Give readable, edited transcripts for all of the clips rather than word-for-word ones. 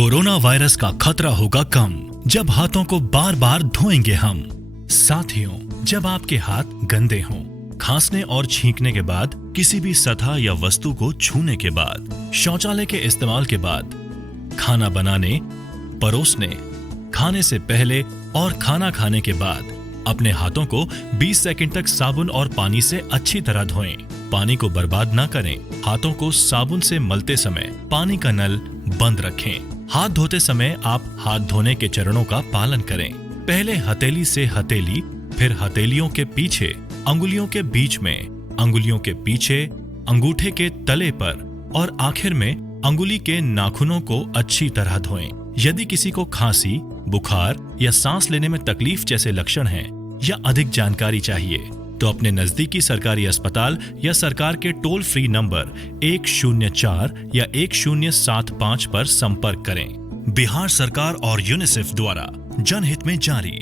Corona virus का खतरा होगा कम जब हाथों को बार बार धोएंगे हम। साथियों, जब आपके हाथ गंदे हों, खांसने और छींकने के बाद, किसी भी सतह या वस्तु को छूने के बाद, शौचालय के इस्तेमाल के बाद, खाना बनाने, परोसने, खाने से पहले और खाना खाने के बाद अपने हाथों को 20 सेकंड तक साबुन और पानी से अच्छी तरह धोएं। पानी को बर्बाद ना करें। हाथों को साबुन से मलते समय पानी का नल बंद रखें। हाथ धोते समय आप हाथ धोने के चरणों का पालन करें। पहले हथेली से हथेली, फिर हथेलियों के पीछे, अंगुलियों के बीच में, अंगुलियों के पीछे, अंगूठे के तले पर और आखिर में अंगुली के नाखूनों को अच्छी तरह धोएं। यदि किसी को खांसी, बुखार या सांस लेने में तकलीफ जैसे लक्षण हैं या अधिक जानकारी चाहिए तो अपने नजदीकी सरकारी अस्पताल या सरकार के टोल फ्री नंबर 104 या 1075 पर संपर्क करें। बिहार सरकार और यूनिसेफ द्वारा जनहित में जारी।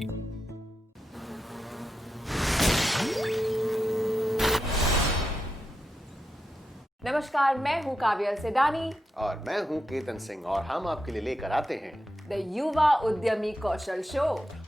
नमस्कार, मैं हूँ काव्या सेडानी और मैं हूँ केतन सिंह और हम आपके लिए लेकर आते हैं द युवा उद्यमी कौशल शो।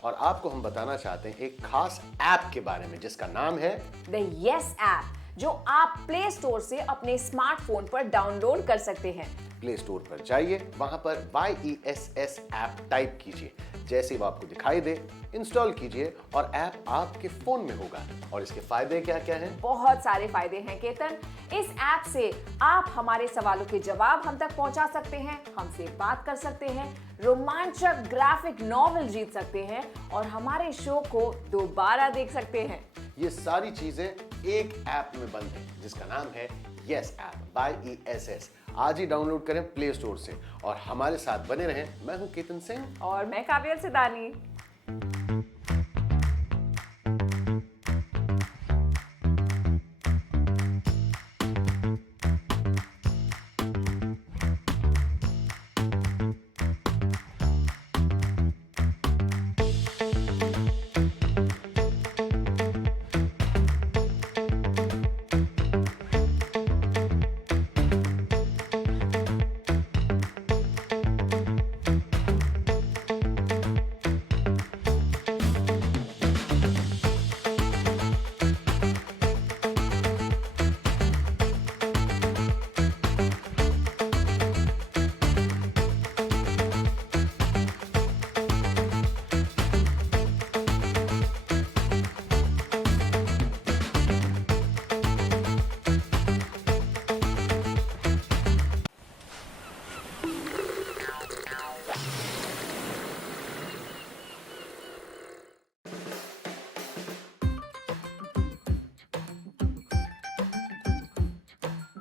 और आपको हम बताना चाहते हैं एक खास ऐप के बारे में जिसका नाम है द यस ऐप, जो आप प्ले स्टोर से अपने स्मार्टफोन पर डाउनलोड कर सकते हैं। प्ले स्टोर पर जाइए, वहां पर YESS ऐप टाइप कीजिए। जैसे वो आपको दिखाई दे, इंस्टॉल कीजिए और ऐप आपके फोन में होगा। और इसके फायदे क्या क्या हैं? बहुत सारे फायदे हैं केतन। इस ऐप से आप हमारे सवालों के जवाब हम तक पहुंचा सकते हैं, हमसे बात कर सकते हैं, रोमांचक ग्राफिक नॉवेल जीत सकते हैं और हमारे शो को दोबारा देख सकते हैं। ये सारी चीजें एक ऐप में बंद है जिसका नाम है यस ऐप YESS। आज ही डाउनलोड करें प्ले स्टोर से और हमारे साथ बने रहें। मैं हूं केतन सिंह और मैं काव्या सेडानी।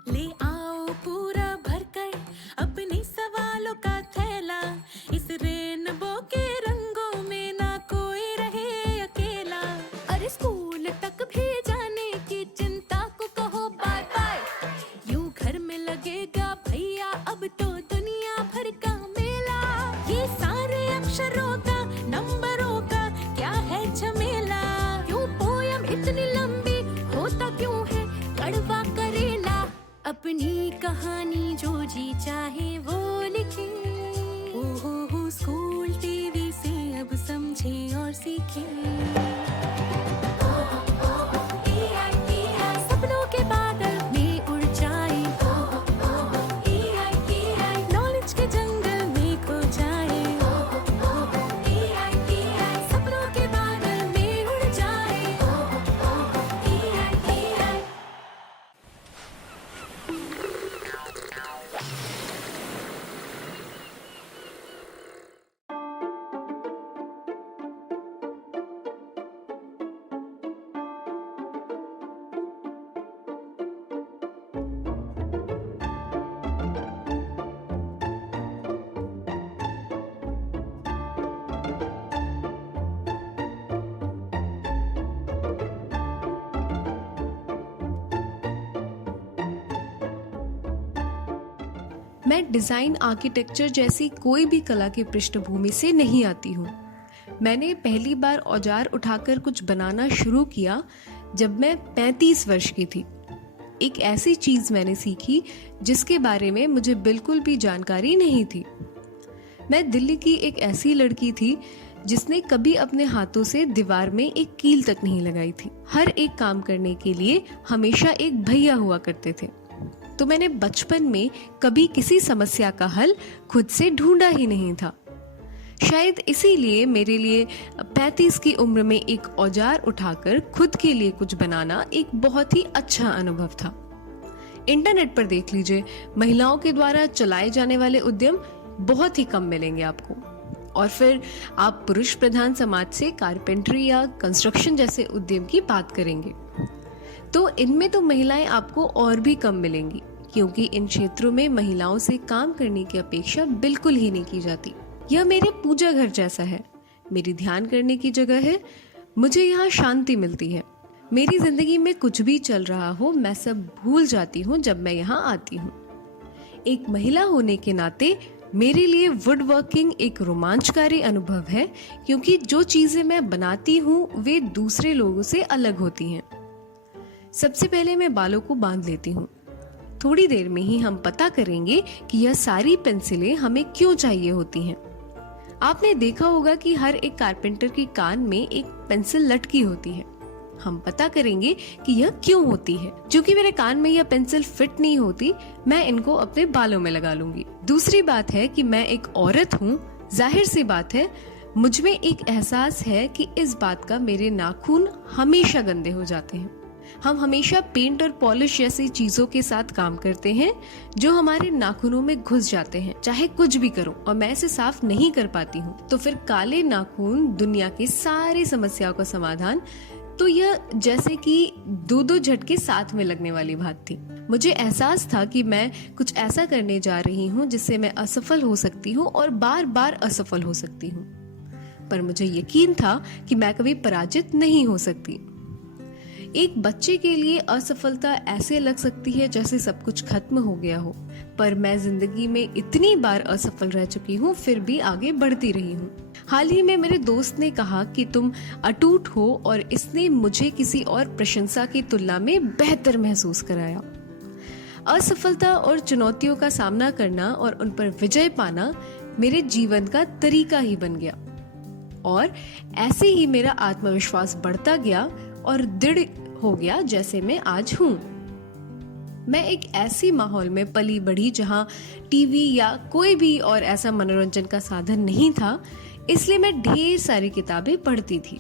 ले आओ पूरा भरकर अपनी सवालों का थैला, इस रेनबो के रंगों में ना कोई रहे अकेला। अरे स्कूल तक भी जाने की चिंता को कहो बाय बाय, यूं घर में लगेगा भैया अब तो दुनिया भर का मेला। ये सारे अक्षरों का, नंबरों का क्या है झमेला, क्यों पोयम इतनी लंबी, होता क्यों है कड़वा करेला। अपनी कहानी जो जी चाहे वो लिखे, ओहो स्कूल टीवी से अब समझे और सीखे। सपनों के बादल में उड़ जाए, नॉलेज के जंगल में खो जाए। सपनों के बादल में उड़ जाए। मैं डिज़ाइन आर्किटेक्चर जैसी कोई भी कला की पृष्ठभूमि से नहीं आती हूँ। मैंने पहली बार औजार उठाकर कुछ बनाना शुरू किया जब मैं 35 वर्ष की थी। एक ऐसी चीज़ मैंने सीखी जिसके बारे में मुझे बिल्कुल भी जानकारी नहीं थी। मैं दिल्ली की एक ऐसी लड़की थी जिसने कभी अपने हाथों से दीवार में एक कील तक नहीं लगाई थी। हर एक काम करने के लिए हमेशा एक भैया हुआ करते थे। तो मैंने बचपन में कभी किसी समस्या का हल खुद से ढूंढा ही नहीं था। शायद इसीलिए मेरे लिए 35 की उम्र में एक औजार उठाकर खुद के लिए कुछ बनाना एक बहुत ही अच्छा अनुभव था। इंटरनेट पर देख लीजिए, महिलाओं के द्वारा चलाए जाने वाले उद्यम बहुत ही कम मिलेंगे आपको। और फिर आप पुरुष प्रधान समाज से कारपेंटरी या कंस्ट्रक्शन जैसे उद्यम की बात करेंगे तो इनमें तो महिलाएं आपको और भी कम मिलेंगी, क्योंकि इन क्षेत्रों में महिलाओं से काम करने की अपेक्षा बिल्कुल ही नहीं की जाती। यह मेरे पूजा घर जैसा है, मेरी ध्यान करने की जगह है। मुझे यहाँ शांति मिलती है। मेरी जिंदगी में कुछ भी चल रहा हो, मैं सब भूल जाती हूँ जब मैं यहाँ आती हूँ। एक महिला होने के नाते मेरे लिए वुड वर्किंग एक रोमांचकारी अनुभव है, क्योंकि जो चीजें मैं बनाती हूँ वे दूसरे लोगों से अलग होती हैं। सबसे पहले मैं बालों को बांध लेती हूँ। थोड़ी देर में ही हम पता करेंगे कि यह सारी पेंसिलें हमें क्यों चाहिए होती हैं। आपने देखा होगा कि हर एक कारपेंटर के कान में एक पेंसिल लटकी होती है। हम पता करेंगे कि यह क्यों होती है। क्योंकि मेरे कान में यह पेंसिल फिट नहीं होती, मैं इनको अपने बालों में लगा लूंगी। दूसरी बात है कि मैं एक औरत हूँ। जाहिर सी बात है, मुझ में एक एहसास है कि इस बात का मेरे नाखून हमेशा गंदे हो जाते हैं। हम हमेशा पेंट और पॉलिश जैसी चीजों के साथ काम करते हैं जो हमारे नाखूनों में घुस जाते हैं, चाहे कुछ भी करो, और मैं इसे साफ नहीं कर पाती हूँ। तो फिर काले नाखून दुनिया की सारी समस्याओं का समाधान। तो यह जैसे कि दो झटके साथ में लगने वाली बात थी। मुझे एहसास था कि मैं कुछ ऐसा करने जा रही हूँ जिससे मैं असफल हो सकती हूँ और बार बार असफल हो सकती हूँ, पर मुझे यकीन था कि मैं कभी पराजित नहीं हो सकती। एक बच्चे के लिए असफलता ऐसे लग सकती है जैसे सब कुछ खत्म हो गया हो, पर मैं जिंदगी में इतनी बार असफल रह चुकी हूँ, फिर भी आगे बढ़ती रही हूँ। हाल ही में मेरे दोस्त ने कहा कि तुम अटूट हो, और इसने मुझे किसी और प्रशंसा की तुलना में बेहतर महसूस कराया। असफलता और चुनौतियों का सामना करना और उन पर विजय पाना मेरे जीवन का तरीका ही बन गया, और ऐसे ही मेरा आत्मविश्वास बढ़ता गया और दृढ़ हो गया जैसे मैं आज हूँ। मैं एक ऐसी माहौल में पली बढ़ी जहाँ टीवी या कोई भी और ऐसा मनोरंजन का साधन नहीं था, इसलिए मैं ढेर सारी किताबें पढ़ती थी।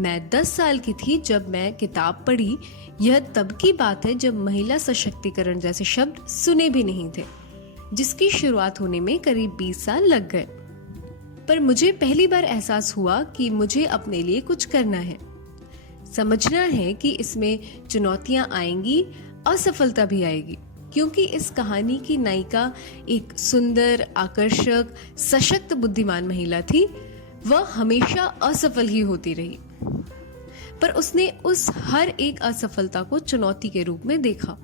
मैं 10 साल की थी जब मैं किताब पढ़ी। यह तब की बात है जब महिला सशक्तिकरण जैसे शब्द सुने भी नहीं थे, जिसकी शुरुआत होने में करीब 20 साल लग गए। पर मुझे पहली बार एहसास हुआ कि मुझे अपने लिए कुछ करना है। समझना है कि इसमें चुनौतियां आएंगी, असफलता भी आएगी, क्योंकि इस कहानी की नायिका एक सुंदर, आकर्षक, सशक्त, बुद्धिमान महिला थी। वह हमेशा असफल ही होती रही, पर उसने उस हर एक असफलता को चुनौती के रूप में देखा,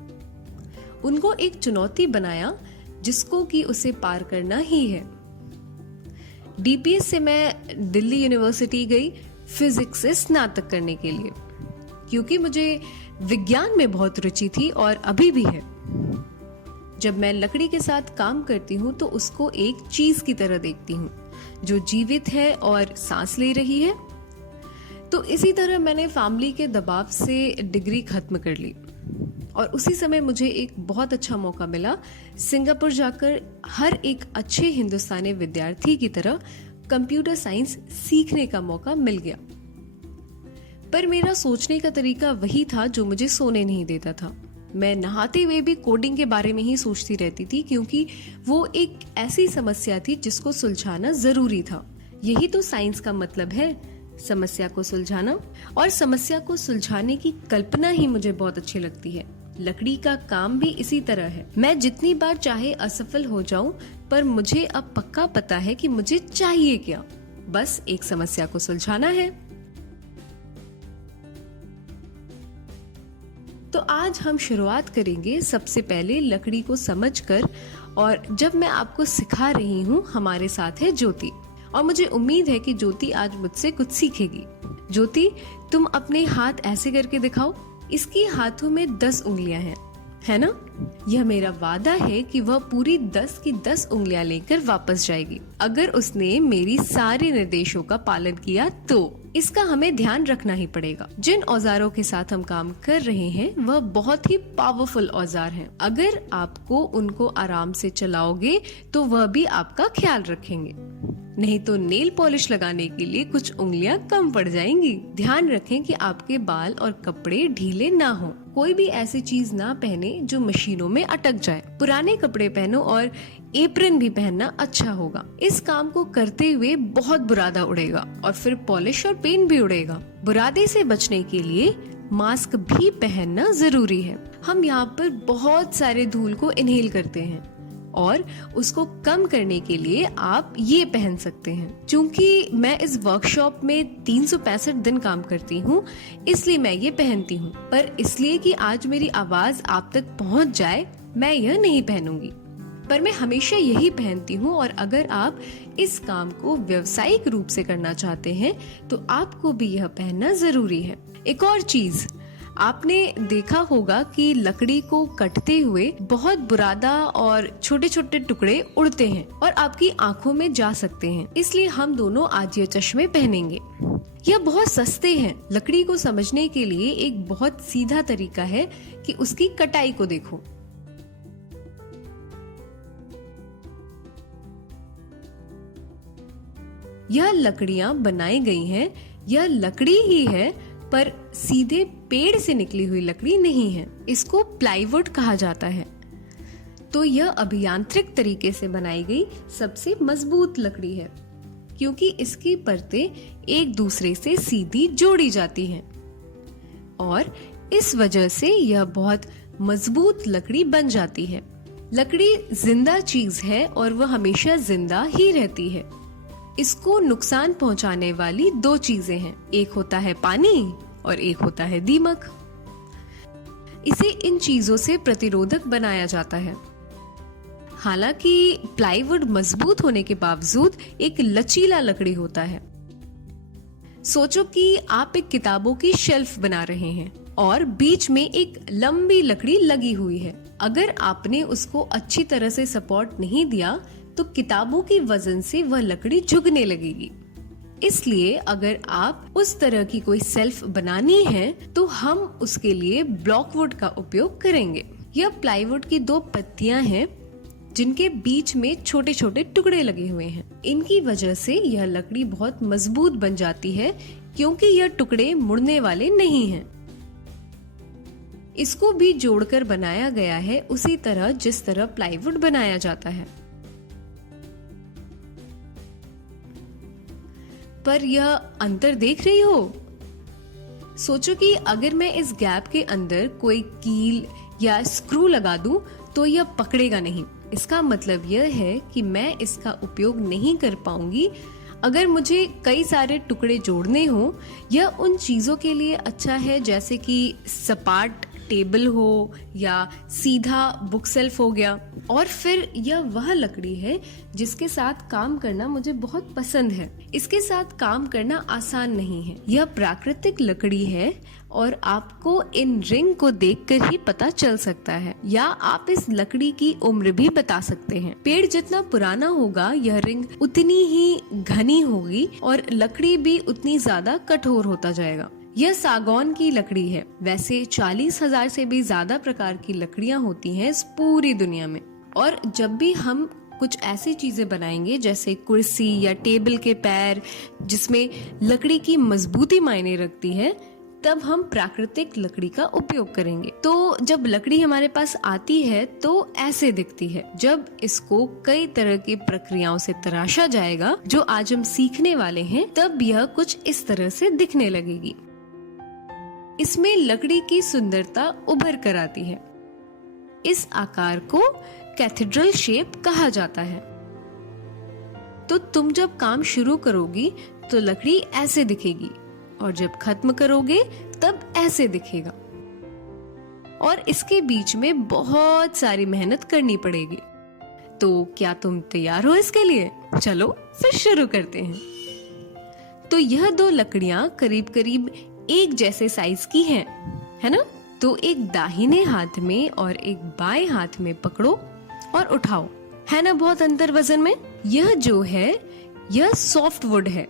उनको एक चुनौती बनाया जिसको कि उसे पार करना ही है। डीपीएस से मैं दिल्ली यूनिवर्सिटी गई फिजिक्स से स्नातक करने के लिए, क्योंकि मुझे विज्ञान में बहुत रुचि थी और अभी भी है। जब मैं लकड़ी के साथ काम करती हूँ तो उसको एक चीज की तरह देखती हूँ जो जीवित है और सांस ले रही है। तो इसी तरह मैंने फैमिली के दबाव से डिग्री खत्म कर ली, और उसी समय मुझे एक बहुत अच्छा मौका मिला। सिंगापुर जाकर हर एक अच्छे हिंदुस्तानी विद्यार्थी की तरह कंप्यूटर साइंस सीखने का मौका मिल गया। पर मेरा सोचने का तरीका वही था जो मुझे सोने नहीं देता था। मैं नहाते हुए भी कोडिंग के बारे में ही सोचती रहती थी, क्योंकि वो एक ऐसी समस्या थी जिसको सुलझाना जरूरी था। यही तो साइंस का मतलब है, समस्या को सुलझाना। और समस्या को सुलझाने की कल्पना ही मुझे बहुत अच्छी लगती है। लकड़ी का काम भी इसी तरह है। मैं जितनी बार चाहे असफल हो जाऊं, पर मुझे अब पक्का पता है कि मुझे चाहिए क्या। बस एक समस्या को सुलझाना है। तो आज हम शुरुआत करेंगे सबसे पहले लकड़ी को समझकर, और जब मैं आपको सिखा रही हूँ हमारे साथ है ज्योति, और मुझे उम्मीद है कि ज्योति आज मुझसे कुछ सीखेगी। ज्योति, तुम अपने हाथ ऐसे करके दिखाओ। इसकी हाथों में 10 उंगलियां हैं। है ना? यह मेरा वादा है कि वह पूरी 10 की 10 उंगलियां लेकर वापस जाएगी अगर उसने मेरी सारे निर्देशों का पालन किया तो। इसका हमें ध्यान रखना ही पड़ेगा। जिन औजारों के साथ हम काम कर रहे हैं वह बहुत ही पावरफुल औजार हैं। अगर आपको उनको आराम से चलाओगे तो वह भी आपका ख्याल रखेंगे, नहीं तो नेल पॉलिश लगाने के लिए कुछ उंगलियां कम पड़ जाएंगी। ध्यान रखें कि आपके बाल और कपड़े ढीले ना हो। कोई भी ऐसी चीज ना पहने जो मशीनों में अटक जाए। पुराने कपड़े पहनो और एप्रन भी पहनना अच्छा होगा। इस काम को करते हुए बहुत बुरादा उड़ेगा और फिर पॉलिश और पेंट भी उड़ेगा। बुरादे से बचने के लिए मास्क भी पहनना जरूरी है। हम यहाँ पर बहुत सारे धूल को इनहेल करते हैं और उसको कम करने के लिए आप ये पहन सकते हैं। चूंकि मैं इस वर्कशॉप में 365 दिन काम करती हूँ इसलिए मैं ये पहनती हूँ, पर इसलिए कि आज मेरी आवाज आप तक पहुँच जाए मैं यह नहीं पहनूंगी, पर मैं हमेशा यही पहनती हूँ। और अगर आप इस काम को व्यावसायिक रूप से करना चाहते हैं तो आपको भी यह पहनना जरूरी है। एक और चीज, आपने देखा होगा कि लकड़ी को कटते हुए बहुत बुरादा और छोटे छोटे टुकड़े उड़ते हैं और आपकी आंखों में जा सकते हैं। इसलिए हम दोनों आज ये चश्मे पहनेंगे। यह बहुत सस्ते हैं। लकड़ी को समझने के लिए एक बहुत सीधा तरीका है कि उसकी कटाई को देखो। यह लकड़ियां बनाई गई हैं, यह लकड़ी ही है पर सीधे पेड़ से निकली हुई लकड़ी नहीं है। इसको प्लाईवुड कहा जाता है। तो यह अभियांत्रिक तरीके से बनाई गई सबसे मजबूत लकड़ी है क्योंकि इसकी परतें एक दूसरे से सीधी जोड़ी जाती हैं और इस वजह से यह बहुत मजबूत लकड़ी बन जाती है। लकड़ी जिंदा चीज है और वह हमेशा जिंदा ही रहती है। इसको नुकसान पहुंचाने वाली दो चीजें हैं, एक होता है पानी और एक होता है दीमक। इसे इन चीजों से प्रतिरोधक बनाया जाता है। हालांकि प्लाईवुड मजबूत होने के बावजूद एक लचीला लकड़ी होता है। सोचो कि आप एक किताबों की शेल्फ बना रहे हैं और बीच में एक लंबी लकड़ी लगी हुई है। अगर आपने उसको अच्छी तरह से सपोर्ट नहीं दिया तो किताबों की वजन से वह लकड़ी झुकने लगेगी। इसलिए अगर आप उस तरह की कोई शेल्फ बनानी है तो हम उसके लिए ब्लॉकवुड का उपयोग करेंगे। यह प्लाईवुड की दो पत्तियां हैं जिनके बीच में छोटे छोटे टुकड़े लगे हुए हैं। इनकी वजह से यह लकड़ी बहुत मजबूत बन जाती है क्योंकि यह टुकड़े मुड़ने वाले नहीं हैं। इसको भी जोड़कर बनाया गया है उसी तरह जिस तरह प्लाईवुड बनाया जाता है। पर यह अंतर देख रही हो? सोचो कि अगर मैं इस गैप के अंदर कोई कील या स्क्रू लगा दूं तो यह पकड़ेगा नहीं। इसका मतलब यह है कि मैं इसका उपयोग नहीं कर पाऊंगी। अगर मुझे कई सारे टुकड़े जोड़ने हो, यह उन चीजों के लिए अच्छा है जैसे कि सपाट टेबल हो या सीधा बुक शेल्फ हो गया। और फिर यह वह लकड़ी है जिसके साथ काम करना मुझे बहुत पसंद है। इसके साथ काम करना आसान नहीं है। यह प्राकृतिक लकड़ी है और आपको इन रिंग को देखकर ही पता चल सकता है, या आप इस लकड़ी की उम्र भी बता सकते हैं। पेड़ जितना पुराना होगा यह रिंग उतनी ही घनी होगी और लकड़ी भी उतनी ज्यादा कठोर होता जाएगा। यह सागौन की लकड़ी है। वैसे 40,000 से भी ज्यादा प्रकार की लकड़ियां होती हैं इस पूरी दुनिया में। और जब भी हम कुछ ऐसी चीजें बनाएंगे जैसे कुर्सी या टेबल के पैर जिसमें लकड़ी की मजबूती मायने रखती है, तब हम प्राकृतिक लकड़ी का उपयोग करेंगे। तो जब लकड़ी हमारे पास आती है तो ऐसे दिखती है। जब इसको कई तरह की प्रक्रियाओं से तराशा जाएगा जो आज हम सीखने वाले हैं, तब यह कुछ इस तरह से दिखने लगेगी। इसमें लकड़ी की सुंदरता उभर कर आती है। इस आकार को कैथेड्रल शेप कहा जाता है। तो तुम जब काम शुरू करोगी तो लकड़ी ऐसे दिखेगी और जब खत्म करोगे तब ऐसे दिखेगा। और इसके बीच में बहुत सारी मेहनत करनी पड़ेगी। तो क्या तुम तैयार हो इसके लिए? चलो फिर शुरू करते हैं। तो यह दो लकड़ियां करीब करीब एक जैसे साइज की हैं, है ना? तो एक दाहिने हाथ में और एक बाएं हाथ में पकड़ो और उठाओ। है ना बहुत अंतर वजन में? यह जो है यह सॉफ्ट वुड है,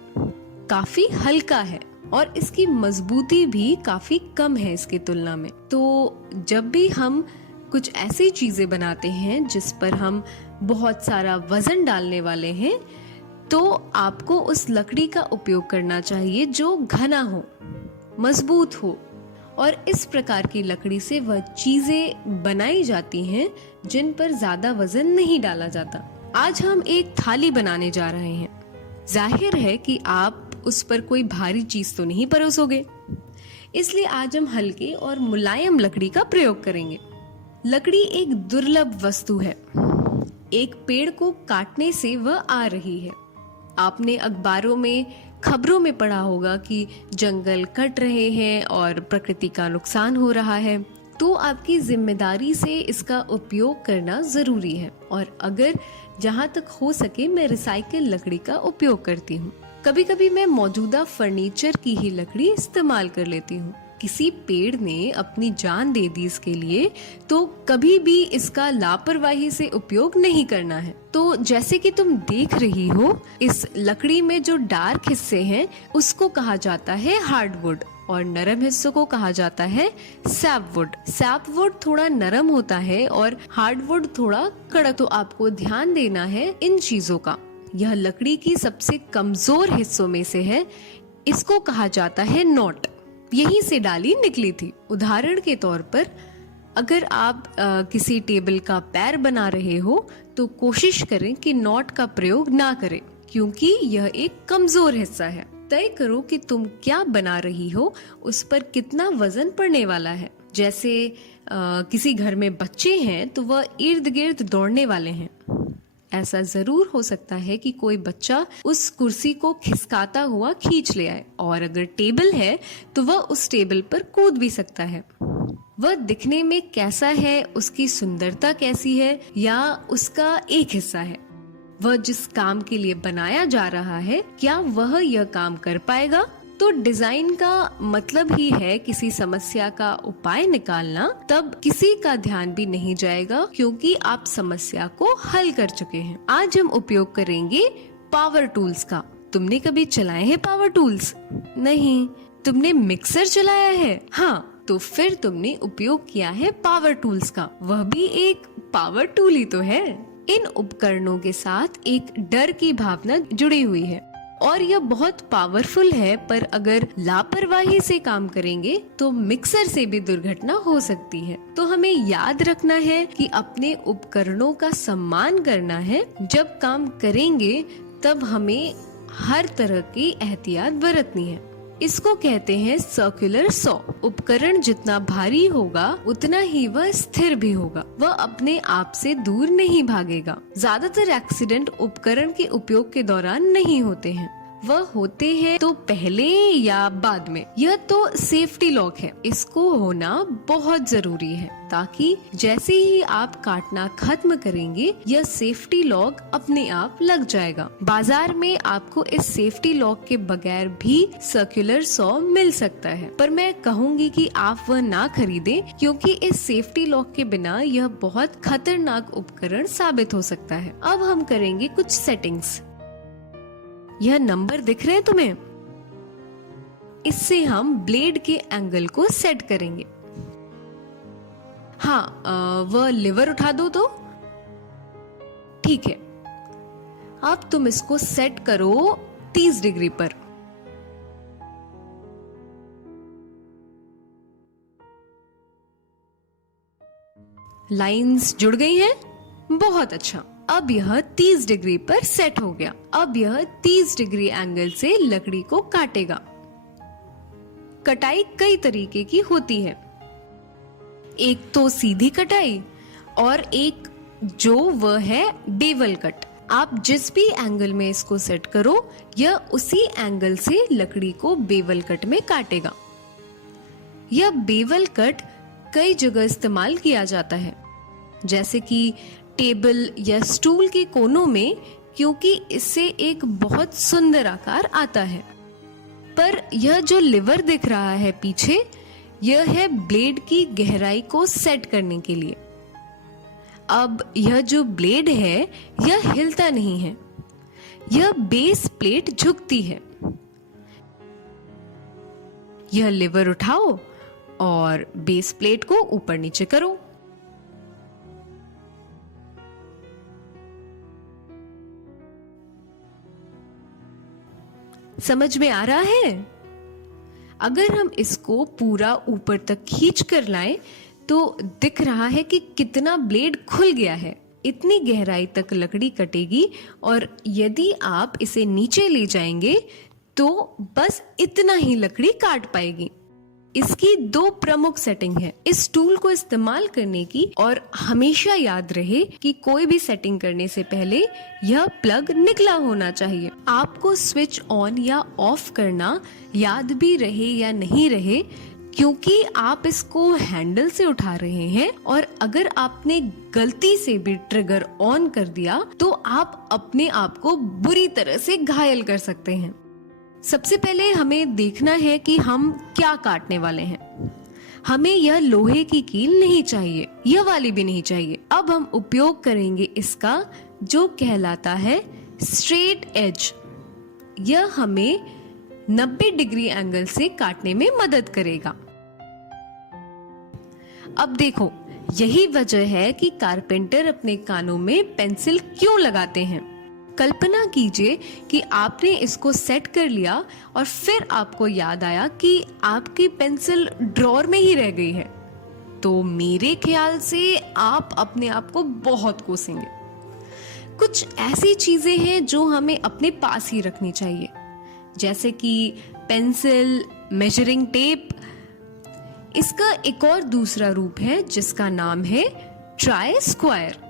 काफी हल्का है और इसकी मजबूती भी काफी कम है इसकी तुलना में। तो जब भी हम कुछ ऐसी चीजें बनाते हैं जिस पर हम बहुत सारा वजन डालने वाले हैं, तो आपको उस लकड़ी का उपयोग करना चाहिए जो घना हो, मजबूत हो, और इस प्रकार की लकड़ी से वह चीजें बनाई जाती हैं जिन पर ज्यादा वजन नहीं डाला जाता। आज हम एक थाली बनाने जा रहे हैं। जाहिर है कि आप उस पर कोई भारी चीज तो नहीं परोसोगे, इसलिए आज हम हल्के और मुलायम लकड़ी का प्रयोग करेंगे। लकड़ी एक दुर्लभ वस्तु है। एक पेड़ को काटने से वह आ रही है। आपने अखबारों में, खबरों में पढ़ा होगा कि जंगल कट रहे हैं और प्रकृति का नुकसान हो रहा है, तो आपकी जिम्मेदारी से इसका उपयोग करना जरूरी है। और अगर जहाँ तक हो सके मैं रिसाइकिल लकड़ी का उपयोग करती हूँ। कभी कभी मैं मौजूदा फर्नीचर की ही लकड़ी इस्तेमाल कर लेती हूँ। किसी पेड़ ने अपनी जान दे दी इसके लिए, तो कभी भी इसका लापरवाही से उपयोग नहीं करना है। तो जैसे कि तुम देख रही हो, इस लकड़ी में जो डार्क हिस्से हैं उसको कहा जाता है हार्डवुड और नरम हिस्सों को कहा जाता है सैपवुड। सैपवुड थोड़ा नरम होता है और हार्डवुड थोड़ा कड़क। तो आपको ध्यान देना है इन चीजों का। यह लकड़ी की सबसे कमजोर हिस्सों में से है। इसको कहा जाता है नॉट। यहीं से डाली निकली थी। उदाहरण के तौर पर अगर आप किसी टेबल का पैर बना रहे हो तो कोशिश करें कि नॉट का प्रयोग ना करें, क्योंकि यह एक कमजोर हिस्सा है। तय करो कि तुम क्या बना रही हो, उस पर कितना वजन पड़ने वाला है। जैसे किसी घर में बच्चे हैं तो वह इर्द गिर्द दौड़ने वाले हैं। ऐसा जरूर हो सकता है कि कोई बच्चा उस कुर्सी को खिसकाता हुआ खींच ले आए, और अगर टेबल है तो वह उस टेबल पर कूद भी सकता है। वह दिखने में कैसा है, उसकी सुंदरता कैसी है, या उसका एक हिस्सा है। वह जिस काम के लिए बनाया जा रहा है, क्या वह यह काम कर पाएगा? तो डिजाइन का मतलब ही है किसी समस्या का उपाय निकालना। तब किसी का ध्यान भी नहीं जाएगा, क्योंकि आप समस्या को हल कर चुके हैं। आज हम उपयोग करेंगे पावर टूल्स का। तुमने कभी चलाए हैं पावर टूल्स? नहीं। तुमने मिक्सर चलाया है? हाँ, तो फिर तुमने उपयोग किया है पावर टूल्स का। वह भी एक पावर टूल ही तो है। इन उपकरणों के साथ एक डर की भावना जुड़ी हुई है और यह बहुत पावरफुल है, पर अगर लापरवाही से काम करेंगे तो मिक्सर से भी दुर्घटना हो सकती है। तो हमें याद रखना है कि अपने उपकरणों का सम्मान करना है। जब काम करेंगे तब हमें हर तरह की एहतियात बरतनी है। इसको कहते हैं सर्कुलर सॉ। उपकरण जितना भारी होगा उतना ही वह स्थिर भी होगा। वह अपने आप से दूर नहीं भागेगा। ज्यादातर एक्सीडेंट उपकरण के उपयोग के दौरान नहीं होते हैं, वह होते हैं तो पहले या बाद में। यह तो सेफ्टी लॉक है, इसको होना बहुत जरूरी है, ताकि जैसे ही आप काटना खत्म करेंगे यह सेफ्टी लॉक अपने आप लग जाएगा। बाजार में आपको इस सेफ्टी लॉक के बगैर भी सर्कुलर सॉ मिल सकता है, पर मैं कहूँगी कि आप वह ना खरीदें, क्योंकि इस सेफ्टी लॉक के बिना यह बहुत खतरनाक उपकरण साबित हो सकता है। अब हम करेंगे कुछ सेटिंग्स। यह नंबर दिख रहे हैं तुम्हें? इससे हम ब्लेड के एंगल को सेट करेंगे। हाँ, वह लिवर उठा दो तो ठीक है। अब तुम इसको सेट करो 30 डिग्री पर। लाइंस जुड़ गई हैं? बहुत अच्छा। अब यह 30 डिग्री पर सेट हो गया। अब यह 30 डिग्री एंगल से लकड़ी को काटेगा। कटाई कई तरीके की होती है। एक तो सीधी कटाई और एक जो वह है बेवल कट। आप जिस भी एंगल में इसको सेट करो, यह उसी एंगल से लकड़ी को बेवल कट में काटेगा। यह बेवल कट कई जगह इस्तेमाल किया जाता है, जैसे कि टेबल या स्टूल के कोनों में, क्योंकि इससे एक बहुत सुंदर आकार आता है। पर यह जो लिवर दिख रहा है पीछे, यह है ब्लेड की गहराई को सेट करने के लिए। अब यह जो ब्लेड है यह हिलता नहीं है, यह बेस प्लेट झुकती है। यह लीवर उठाओ और बेस प्लेट को ऊपर नीचे करो। समझ में आ रहा है? अगर हम इसको पूरा ऊपर तक खींच कर लाएं तो दिख रहा है कि कितना ब्लेड खुल गया है। इतनी गहराई तक लकड़ी कटेगी और यदि आप इसे नीचे ले जाएंगे तो बस इतना ही लकड़ी काट पाएगी। इसकी दो प्रमुख सेटिंग है इस टूल को इस्तेमाल करने की, और हमेशा याद रहे कि कोई भी सेटिंग करने से पहले यह प्लग निकला होना चाहिए। आपको स्विच ऑन या ऑफ करना याद भी रहे या नहीं रहे, क्योंकि आप इसको हैंडल से उठा रहे हैं और अगर आपने गलती से भी ट्रिगर ऑन कर दिया तो आप अपने आप को बुरी तरह से घायल कर सकते हैं। सबसे पहले हमें देखना है कि हम क्या काटने वाले हैं। हमें यह लोहे की कील नहीं चाहिए, यह वाली भी नहीं चाहिए। अब हम उपयोग करेंगे इसका जो कहलाता है स्ट्रेट एज। यह हमें 90 डिग्री एंगल से काटने में मदद करेगा। अब देखो, यही वजह है कि कारपेंटर अपने कानों में पेंसिल क्यों लगाते हैं। कल्पना कीजिए कि आपने इसको सेट कर लिया और फिर आपको याद आया कि आपकी पेंसिल ड्रॉर में ही रह गई है, तो मेरे ख्याल से आप अपने आप को बहुत कोसेंगे। कुछ ऐसी चीजें हैं जो हमें अपने पास ही रखनी चाहिए, जैसे कि पेंसिल, मेजरिंग टेप। इसका एक और दूसरा रूप है जिसका नाम है ट्राई स्क्वायर,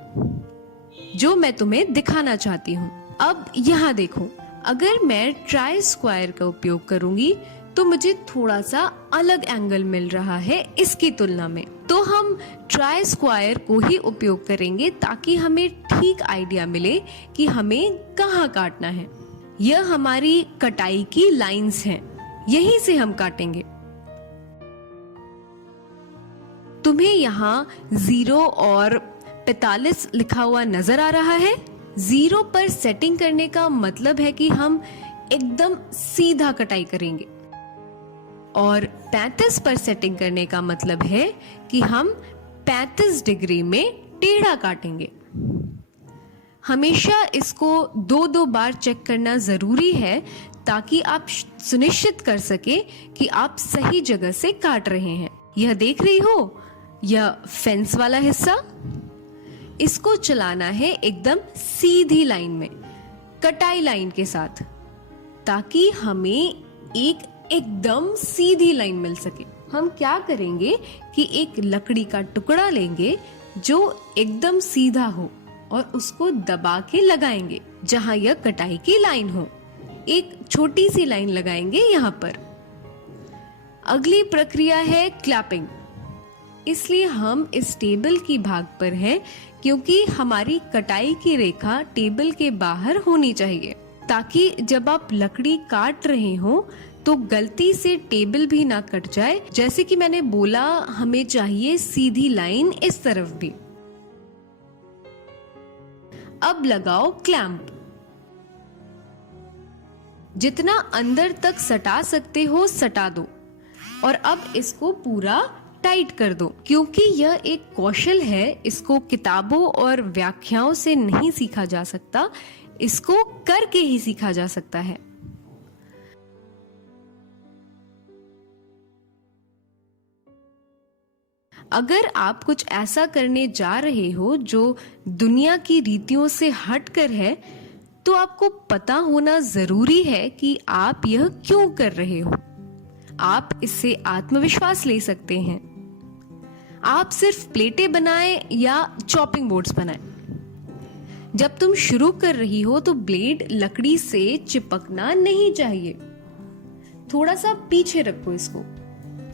जो मैं तुम्हें दिखाना चाहती हूँ। अब यहाँ देखो, अगर मैं ट्राई स्क्वायर का उपयोग करूंगी तो मुझे थोड़ा सा अलग एंगल मिल रहा है इसकी तुलना में, तो हम ट्राई स्क्वायर को ही उपयोग करेंगे ताकि हमें ठीक आइडिया मिले कि हमें कहाँ काटना है। यह हमारी कटाई की लाइंस हैं, यहीं से हम काटेंगे। तुम्हें यहाँ 0 और 45 लिखा हुआ नजर आ रहा है। 0 पर सेटिंग करने का मतलब है कि हम एकदम सीधा कटाई करेंगे, और 35 पर सेटिंग करने का मतलब है कि हम 35 डिग्री में टेढ़ा काटेंगे। हमेशा इसको 2-2 बार चेक करना जरूरी है ताकि आप सुनिश्चित कर सके कि आप सही जगह से काट रहे हैं। यह देख रही हो, यह फेंस वाला हिस्सा, इसको चलाना है एकदम सीधी लाइन में, कटाई लाइन के साथ, ताकि हमें एक एकदम सीधी लाइन मिल सके। हम क्या करेंगे कि एक लकड़ी का टुकड़ा लेंगे जो एकदम सीधा हो और उसको दबा के लगाएंगे जहां यह कटाई की लाइन हो। एक छोटी सी लाइन लगाएंगे यहाँ पर। अगली प्रक्रिया है क्लैपिंग। इसलिए हम इस टेबल की भाग पर हैं क्योंकि हमारी कटाई की रेखा टेबल के बाहर होनी चाहिए, ताकि जब आप लकड़ी काट रहे हो तो गलती से टेबल भी ना कट जाए। जैसे कि मैंने बोला, हमें चाहिए सीधी लाइन इस तरफ भी। अब लगाओ क्लैंप। जितना अंदर तक सटा सकते हो सटा दो, और अब इसको पूरा टाइट कर दो। क्योंकि यह एक कौशल है, इसको किताबों और व्याख्याओं से नहीं सीखा जा सकता, इसको करके ही सीखा जा सकता है। अगर आप कुछ ऐसा करने जा रहे हो जो दुनिया की रीतियों से हटकर है, तो आपको पता होना जरूरी है कि आप यह क्यों कर रहे हो। आप इससे आत्मविश्वास ले सकते हैं। आप सिर्फ प्लेटें बनाएं या चॉपिंग बोर्ड्स बनाएं। जब तुम शुरू कर रही हो तो ब्लेड लकड़ी से चिपकना नहीं चाहिए। थोड़ा सा पीछे रखो इसको,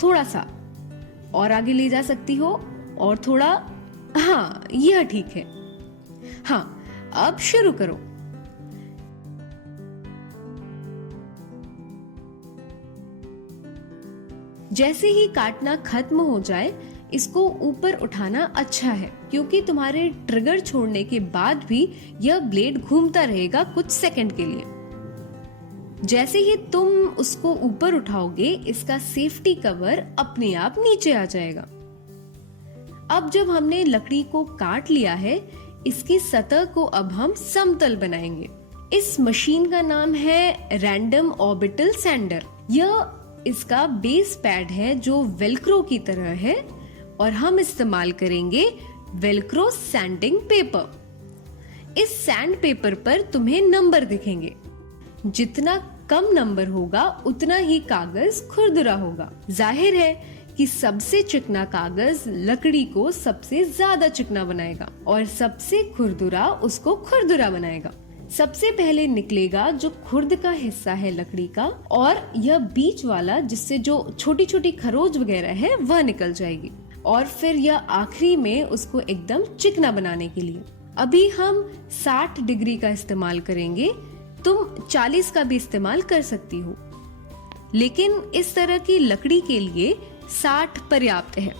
थोड़ा सा और आगे ले जा सकती हो, और थोड़ा, हाँ यह ठीक है। हाँ, अब शुरू करो। जैसे ही काटना खत्म हो जाए इसको ऊपर उठाना अच्छा है, क्योंकि तुम्हारे ट्रिगर छोड़ने के बाद भी यह ब्लेड घूमता रहेगा कुछ सेकंड के लिए। जैसे ही तुम उसको ऊपर उठाओगे इसका सेफ्टी कवर अपने आप नीचे आ जाएगा। अब जब हमने लकड़ी को काट लिया है, इसकी सतह को अब हम समतल बनाएंगे। इस मशीन का नाम है रैंडम ऑर्बिटल सैंडर। यह इसका बेस पैड है जो वेल्क्रो की तरह है और हम इस्तेमाल करेंगे वेल्क्रो सैंडिंग पेपर। इस सैंड पेपर पर तुम्हें नंबर दिखेंगे। जितना कम नंबर होगा उतना ही कागज खुरदुरा होगा। जाहिर है कि सबसे चिकना कागज लकड़ी को सबसे ज्यादा चिकना बनाएगा और सबसे खुरदुरा उसको खुरदुरा बनाएगा। सबसे पहले निकलेगा जो खुर्द का हिस्सा है लकड़ी का, और यह बीच वाला जिससे जो छोटी छोटी खरोच वगैरह है वह निकल जाएगी, और फिर यह आखिरी में उसको एकदम चिकना बनाने के लिए। अभी हम 60 डिग्री का इस्तेमाल करेंगे, तुम 40 का भी इस्तेमाल कर सकती हो, लेकिन इस तरह की लकड़ी के लिए 60 पर्याप्त है।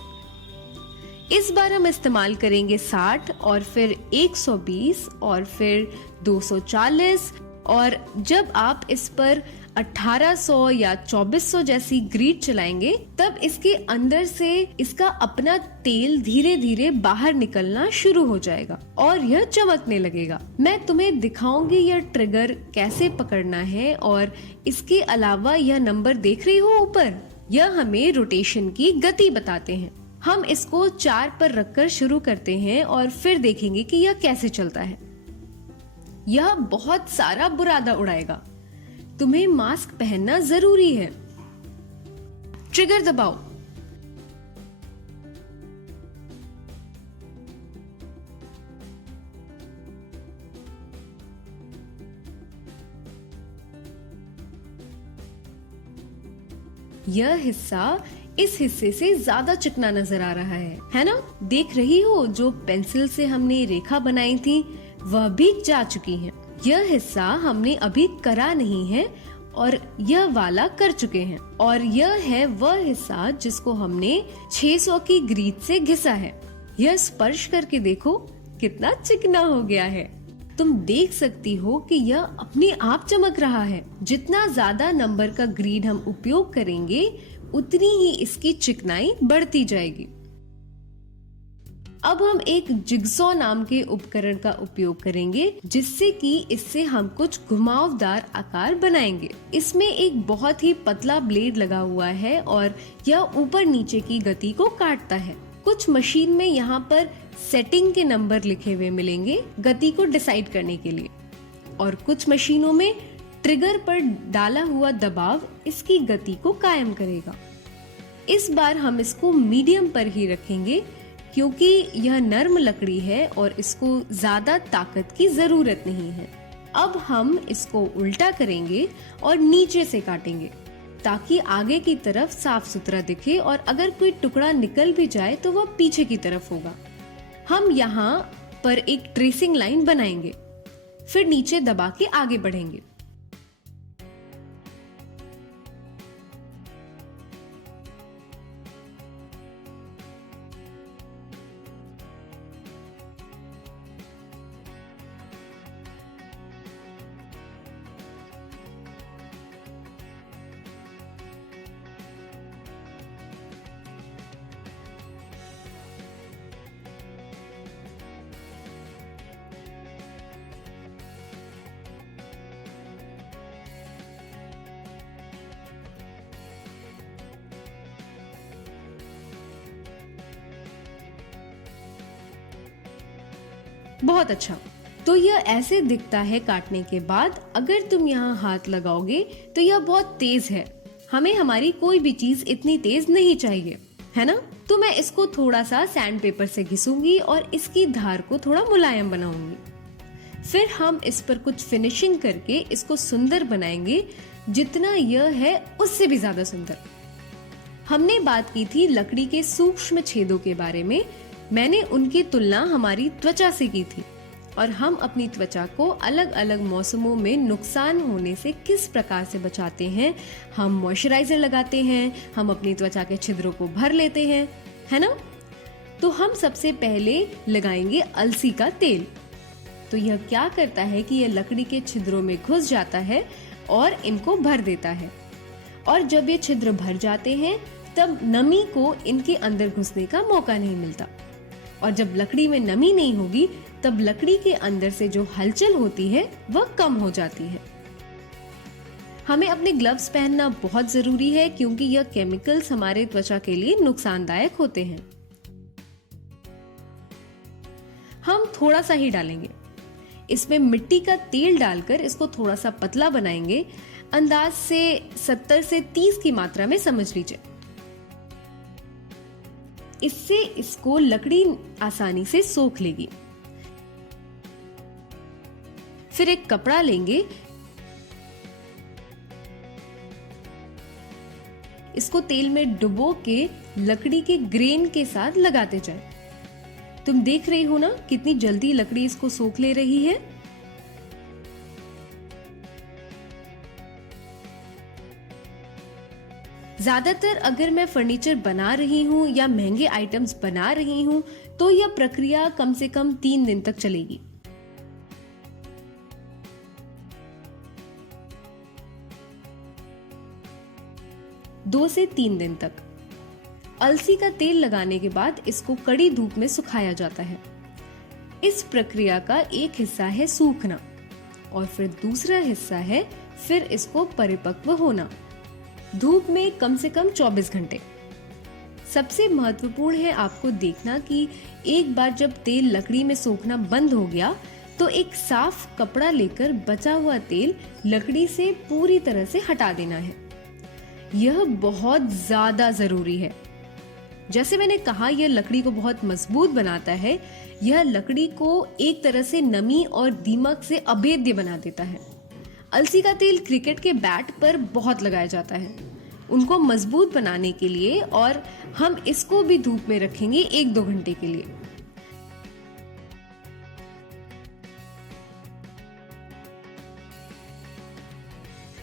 इस बार हम इस्तेमाल करेंगे 60 और फिर 120 और फिर 240, और जब आप इस पर 1800 या 2400 जैसी ग्रीड चलाएंगे तब इसके अंदर से इसका अपना तेल धीरे धीरे बाहर निकलना शुरू हो जाएगा और यह चमकने लगेगा। मैं तुम्हें दिखाऊंगी यह ट्रिगर कैसे पकड़ना है, और इसके अलावा यह नंबर देख रही हो ऊपर, यह हमें रोटेशन की गति बताते हैं। हम इसको 4 पर रखकर शुरू करते हैं और फिर देखेंगे कि यह कैसे चलता है। यह बहुत सारा बुरादा उड़ाएगा। तुम्हें मास्क पहनना जरूरी है। ट्रिगर दबाओ। यह हिस्सा इस हिस्से से ज्यादा चिकना नजर आ रहा है ना? देख रही हो जो पेंसिल से हमने रेखा बनाई थी वह भी जा चुकी है। यह हिस्सा हमने अभी करा नहीं है और यह वाला कर चुके हैं, और यह है वह हिस्सा जिसको हमने 600 की ग्रीड से घिसा है। यह स्पर्श करके देखो कितना चिकना हो गया है। तुम देख सकती हो कि यह अपने आप चमक रहा है। जितना ज्यादा नंबर का ग्रीड हम उपयोग करेंगे उतनी ही इसकी चिकनाई बढ़ती जाएगी। अब हम एक जिगसॉ नाम के उपकरण का उपयोग करेंगे जिससे कि इससे हम कुछ घुमावदार आकार बनाएंगे। इसमें एक बहुत ही पतला ब्लेड लगा हुआ है और यह ऊपर नीचे की गति को काटता है। कुछ मशीन में यहाँ पर सेटिंग के नंबर लिखे हुए मिलेंगे गति को डिसाइड करने के लिए, और कुछ मशीनों में ट्रिगर पर डाला हुआ दबाव इसकी गति को कायम करेगा। इस बार हम इसको मीडियम पर ही रखेंगे क्योंकि यह नर्म लकड़ी है और इसको ज्यादा ताकत की जरूरत नहीं है। अब हम इसको उल्टा करेंगे और नीचे से काटेंगे ताकि आगे की तरफ साफ सुथरा दिखे, और अगर कोई टुकड़ा निकल भी जाए तो वह पीछे की तरफ होगा। हम यहाँ पर एक ट्रेसिंग लाइन बनाएंगे, फिर नीचे दबा के आगे बढ़ेंगे। बहुत अच्छा। तो यह ऐसे दिखता है काटने के बाद। अगर तुम यहाँ हाथ लगाओगे तो यह बहुत तेज है। हमें हमारी कोई भी चीज इतनी तेज नहीं चाहिए, है ना? तो मैं इसको थोड़ा सा सैंड पेपर से घिसूंगी और इसकी धार को थोड़ा मुलायम बनाऊंगी। फिर हम इस पर कुछ फिनिशिंग करके इसको सुंदर बनाएंगे, जितना यह है उससे भी ज्यादा सुंदर। हमने बात की थी लकड़ी के सूक्ष्म छेदों के बारे में। मैंने उनकी तुलना हमारी त्वचा से की थी। और हम अपनी त्वचा को अलग अलग मौसमों में नुकसान होने से किस प्रकार से बचाते हैं। हम मॉइस्चराइजर लगाते हैं, हम अपनी त्वचा के छिद्रों को भर लेते हैं, है ना। तो हम सबसे पहले लगाएंगे अलसी का तेल। तो यह क्या करता है कि यह लकड़ी के छिद्रों में घुस जाता है और इनको भर देता है, और जब ये छिद्र भर जाते हैं तब नमी को इनके अंदर घुसने का मौका नहीं मिलता, और जब लकड़ी में नमी नहीं होगी तब लकड़ी के अंदर से जो हलचल होती है वह कम हो जाती है। हमें अपने ग्लव्स पहनना बहुत जरूरी है क्योंकि यह केमिकल्स हमारे त्वचा के लिए नुकसानदायक होते हैं। हम थोड़ा सा ही डालेंगे, इसमें मिट्टी का तेल डालकर इसको थोड़ा सा पतला बनाएंगे। अंदाज से 70 से 30 की मात्रा में समझ लीजिए। इससे इसको लकड़ी आसानी से सोख लेगी। फिर एक कपड़ा लेंगे, इसको तेल में डुबो के लकड़ी के ग्रेन के साथ लगाते जाएं। तुम देख रही हो ना कितनी जल्दी लकड़ी इसको सोख ले रही है। ज्यादातर अगर मैं फर्नीचर बना रही हूँ या महंगे आइटम्स बना रही हूँ तो यह प्रक्रिया कम से कम 3 दिन तक चलेगी। दो से 3 दिन तक। अलसी का तेल लगाने के बाद इसको कड़ी धूप में सुखाया जाता है। इस प्रक्रिया का एक हिस्सा है सूखना और फिर दूसरा हिस्सा है फिर इसको परिपक्व होना, धूप में कम से कम 24 घंटे। सबसे महत्वपूर्ण है आपको देखना कि एक बार जब तेल लकड़ी में सोखना बंद हो गया तो एक साफ कपड़ा लेकर बचा हुआ तेल लकड़ी से पूरी तरह से हटा देना है। यह बहुत ज्यादा जरूरी है। जैसे मैंने कहा, यह लकड़ी को बहुत मजबूत बनाता है। यह लकड़ी को एक तरह से नमी और दीमक से अभेद्य बना देता है। अलसी का तेल क्रिकेट के बैट पर बहुत लगाया जाता है उनको मजबूत बनाने के लिए, और हम इसको भी धूप में रखेंगे 1-2 घंटे के लिए।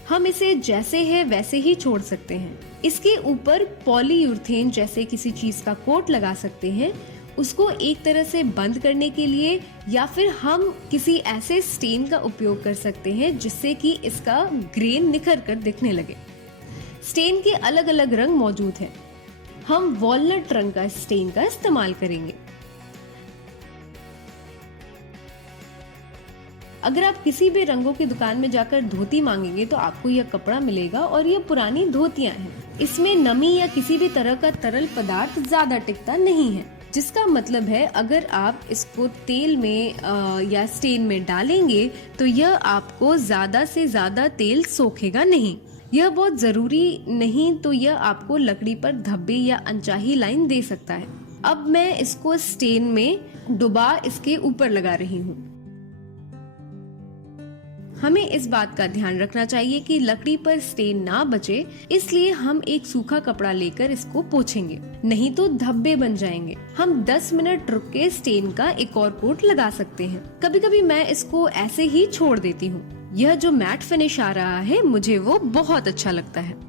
हम इसे जैसे है वैसे ही छोड़ सकते हैं। इसके ऊपर पॉलीयूरेथेन जैसे किसी चीज का कोट लगा सकते हैं, उसको एक तरह से बंद करने के लिए, या फिर हम किसी ऐसे स्टेन का उपयोग कर सकते हैं जिससे कि इसका ग्रेन निखर कर दिखने लगे। स्टेन के अलग अलग रंग मौजूद हैं। हम वॉलनट रंग का स्टेन का इस्तेमाल करेंगे। अगर आप किसी भी रंगों की दुकान में जाकर धोती मांगेंगे तो आपको यह कपड़ा मिलेगा, और यह पुरानी धोतियां हैं। इसमें नमी या किसी भी तरह का तरल पदार्थ ज्यादा टिकता नहीं है, जिसका मतलब है अगर आप इसको तेल में या स्टेन में डालेंगे तो यह आपको ज्यादा से ज्यादा तेल सोखेगा नहीं। यह बहुत जरूरी नहीं तो यह आपको लकड़ी पर धब्बे या अनचाही लाइन दे सकता है। अब मैं इसको स्टेन में डुबा इसके ऊपर लगा रही हूँ। हमें इस बात का ध्यान रखना चाहिए कि लकड़ी पर स्टेन ना बचे, इसलिए हम एक सूखा कपड़ा लेकर इसको पोंछेंगे, नहीं तो धब्बे बन जाएंगे। हम 10 मिनट रुक के स्टेन का एक और कोट लगा सकते हैं। कभी कभी मैं इसको ऐसे ही छोड़ देती हूँ। यह जो मैट फिनिश आ रहा है मुझे वो बहुत अच्छा लगता है।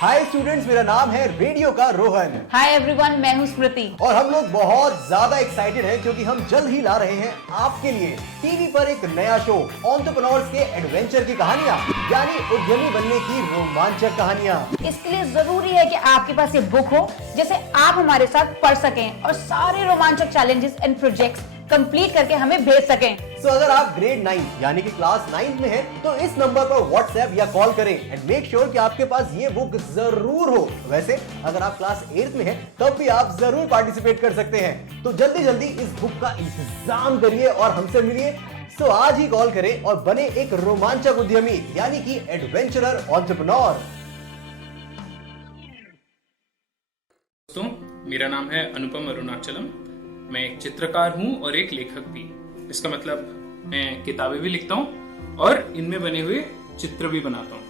हाय स्टूडेंट्स, मेरा नाम है रेडियो का रोहन। हाय एवरीवन, मैं हूँ स्मृति। और हम लोग बहुत ज्यादा एक्साइटेड हैं क्योंकि हम जल्द ही ला रहे हैं आपके लिए टीवी पर एक नया शो, एंटरप्रेन्योर्स के एडवेंचर की कहानियां, यानी उद्यमी बनने की रोमांचक कहानियां। इसके लिए जरूरी है कि आपके पास ये बुक हो जिसे आप हमारे साथ पढ़ सकें और सारे रोमांचक चैलेंजेस एंड प्रोजेक्ट्स कंप्लीट करके हमें भेज सकें। तो अगर आप ग्रेड 9 यानी कि क्लास 9 में हैं, तो इस नंबर पर व्हाट्सएप या कॉल करें एंड मेक श्योर कि आपके पास ये बुक जरूर हो। वैसे अगर आप क्लास 8 में हैं, तब भी आप जरूर पार्टिसिपेट कर सकते हैं। तो जल्दी जल्दी इस बुक का इंतजाम करिए और हमसे मिलिए। तो आज ही कॉल करें और बने एक रोमांचक उद्यमी यानी कि एडवेंचरर एंटरप्रेन्योर। दोस्तों, मेरा नाम है अनुपम अरुणाचलम। मैं एक चित्रकार हूँ और एक लेखक भी। इसका मतलब मैं किताबें भी लिखता हूँ और इनमें बने हुए चित्र भी बनाता हूँ।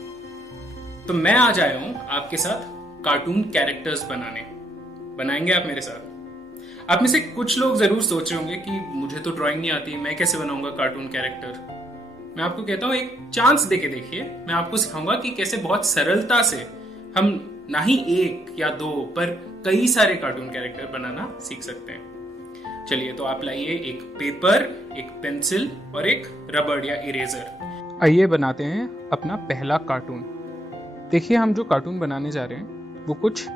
तो मैं आज आया हूं आपके साथ कार्टून कैरेक्टर्स बनाएंगे आप मेरे साथ। आप में से कुछ लोग जरूर सोच रहे होंगे कि मुझे तो ड्राइंग नहीं आती, मैं कैसे बनाऊंगा कार्टून कैरेक्टर। मैं आपको कहता हूं एक चांस देके देखिए। मैं आपको सिखाऊंगा कि कैसे बहुत सरलता से हम ना ही एक या दो पर कई सारे कार्टून कैरेक्टर बनाना सीख सकते हैं। चलिए तो आप लाइए एक पेपर, एक पेंसिल और एक रबड़ या इरेजर। आइए बनाते हैं अपना पहला कार्टून। देखिए हम जो कार्टून बनाने जा रहे हैं वो कुछ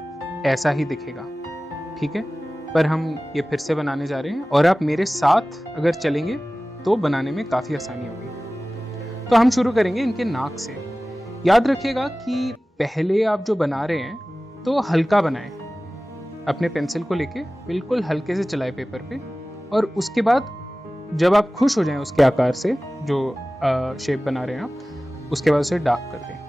ऐसा ही दिखेगा, ठीक है, पर हम ये फिर से बनाने जा रहे हैं और आप मेरे साथ अगर चलेंगे तो बनाने में काफ़ी आसानी होगी। तो हम शुरू करेंगे इनके नाक से। याद रखिएगा कि पहले आप जो बना रहे हैं तो हल्का बनाएं। अपने पेंसिल को लेके बिल्कुल हल्के से चलाएं पेपर पे, और उसके बाद जब आप खुश हो जाएं उसके आकार से, जो शेप बना रहे हैं आप, उसके बाद उसे डार्क कर दें।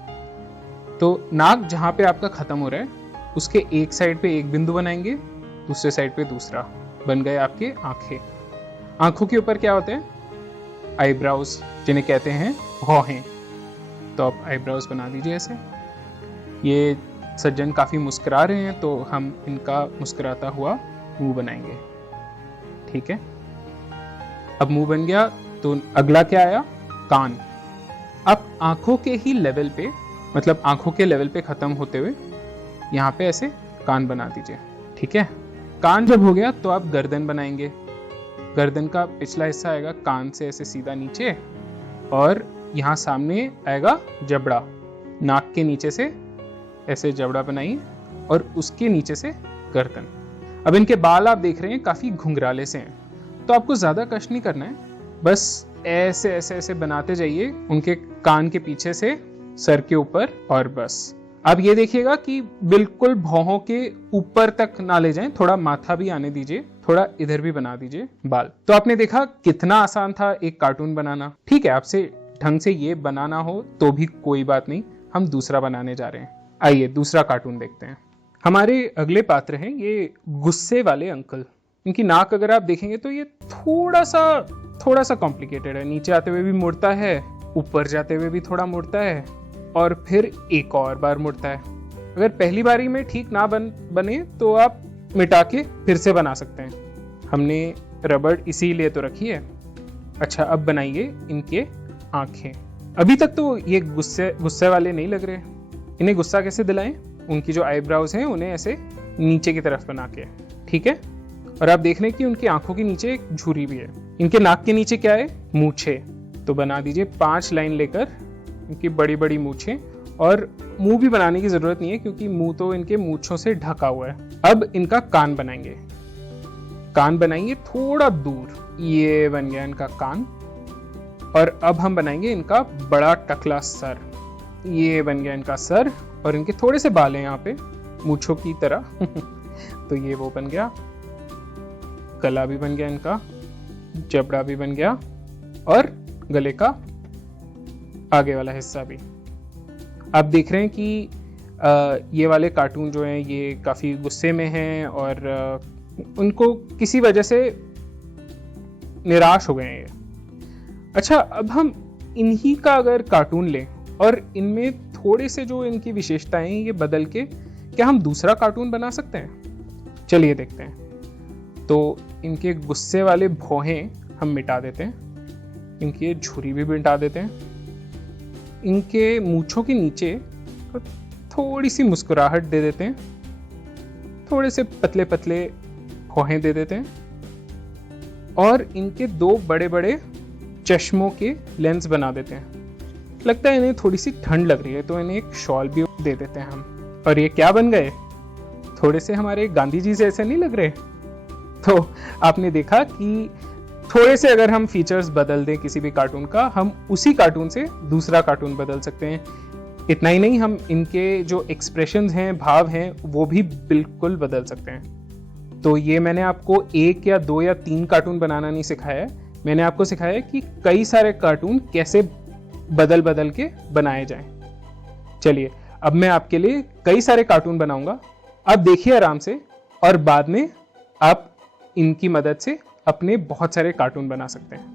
तो नाक जहाँ पे आपका ख़त्म हो रहा है उसके एक साइड पे एक बिंदु बनाएंगे, दूसरे साइड पे दूसरा। बन गए आपके आंखें। आंखों के ऊपर क्या होते हैं? आईब्राउज, जिन्हें कहते हैं भौहें। तो आप आईब्राउज बना दीजिए ऐसे। ये सज्जन काफ़ी मुस्कुरा रहे हैं तो हम इनका मुस्कुराता हुआ मुंह बनाएंगे, ठीक है। अब मुंह बन गया तो अगला क्या आया? कान। अब आंखों के ही लेवल पे, मतलब आंखों के लेवल पे ख़त्म होते हुए यहाँ पे ऐसे कान बना दीजिए, ठीक है। कान जब हो गया तो आप गर्दन बनाएंगे। गर्दन का पिछला हिस्सा आएगा कान से ऐसे सीधा नीचे, और यहाँ सामने आएगा जबड़ा। नाक के नीचे से ऐसे जबड़ा बनाइए और उसके नीचे से गर्दन। अब इनके बाल आप देख रहे हैं काफ़ी घुंघराले से हैं, तो आपको ज़्यादा कष्ट नहीं करना है, बस ऐसे ऐसे ऐसे बनाते जाइए उनके कान के पीछे से सर के ऊपर, और बस। अब ये देखिएगा कि बिल्कुल भौहों के ऊपर तक ना ले जाएं, थोड़ा माथा भी आने दीजिए, थोड़ा इधर भी बना दीजिए बाल। तो आपने देखा कितना आसान था एक कार्टून बनाना। ठीक है, आपसे ढंग से ये बनाना हो तो भी कोई बात नहीं, हम दूसरा बनाने जा रहे हैं। आइए दूसरा कार्टून देखते हैं। हमारे अगले पात्र हैं ये गुस्से वाले अंकल। इनकी नाक अगर आप देखेंगे तो ये थोड़ा सा कॉम्प्लिकेटेड है। नीचे आते हुए भी मुड़ता है, ऊपर जाते हुए भी थोड़ा मुड़ता है, और फिर एक और बार मुड़ता है। अगर पहली बारी में ठीक ना बने तो आप मिटा के फिर से बना सकते हैं। हमने रबड़ इसीलिए तो रखी है। अच्छा, अब बनाइए इनके आंखें। अभी तक तो ये गुस्से वाले नहीं लग रहे। इन्हें गुस्सा कैसे दिलाएं? उनकी जो आईब्राउज हैं उन्हें ऐसे नीचे की तरफ बना के, ठीक है। और आप देख रहे हैं कि उनकी आंखों के नीचे एक झुर्री भी है। इनके नाक के नीचे क्या है? मूछे। तो बना दीजिए 5 लाइन लेकर इनकी बड़ी बड़ी मूछें, और मुंह भी बनाने की जरूरत नहीं है क्योंकि मुंह तो इनके मूछों से ढका हुआ है। अब इनका कान बनाएंगे। कान बनाएंगे थोड़ा दूर, ये बन गया इनका कान। और अब हम बनाएंगे इनका बड़ा टकला सर। ये बन गया इनका सर, और इनके थोड़े से बाल हैं यहाँ पे मूछों की तरह तो ये वो बन गया। गला भी बन गया इनका, जबड़ा भी बन गया, और गले का आगे वाला हिस्सा भी। आप देख रहे हैं कि ये वाले कार्टून जो हैं ये काफ़ी गुस्से में हैं और उनको किसी वजह से निराश हो गए हैं ये। अच्छा, अब हम इन्हीं का अगर कार्टून लें और इनमें थोड़े से जो इनकी विशेषताएं हैं ये बदल के क्या हम दूसरा कार्टून बना सकते हैं? चलिए देखते हैं। तो इनके गुस्से वाले भौहें हम मिटा देते हैं, इनकी झुर्री भी मिटा देते हैं, इनके मूंछों के नीचे थोड़ी सी मुस्कुराहट दे देते हैं, थोड़े से पतले पतले भौहें दे देते हैं, और इनके 2 बड़े बड़े चश्मों के लेंस बना देते हैं। लगता है इन्हें थोड़ी सी ठंड लग रही है तो इन्हें एक शॉल भी दे देते हैं हम। और ये क्या बन गए? थोड़े से हमारे गांधी जी से ऐसे नहीं लग रहे? तो आपने देखा कि थोड़े से अगर हम फीचर्स बदल दें किसी भी कार्टून का, हम उसी कार्टून से दूसरा कार्टून बदल सकते हैं। इतना ही नहीं, हम इनके जो एक्सप्रेशंस हैं, भाव हैं, वो भी बिल्कुल बदल सकते हैं। तो ये मैंने आपको 1 या 2 या 3 कार्टून बनाना नहीं सिखाया है, मैंने आपको सिखाया है कि कई सारे कार्टून कैसे बदल बदल के बनाए जाएं। चलिए, अब मैं आपके लिए कई सारे कार्टून बनाऊंगा, आप देखिए आराम से, और बाद में आप इनकी मदद से अपने बहुत सारे कार्टून बना सकते हैं।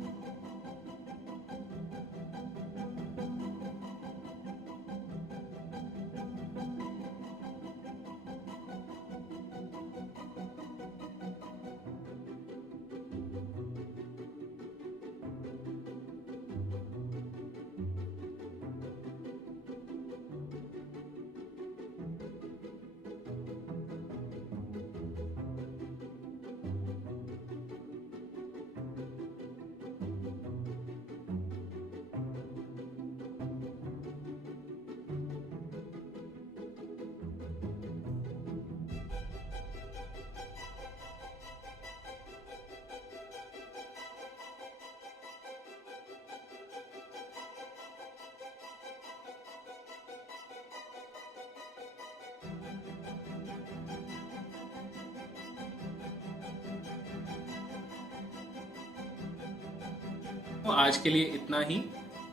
तो आज के लिए इतना ही।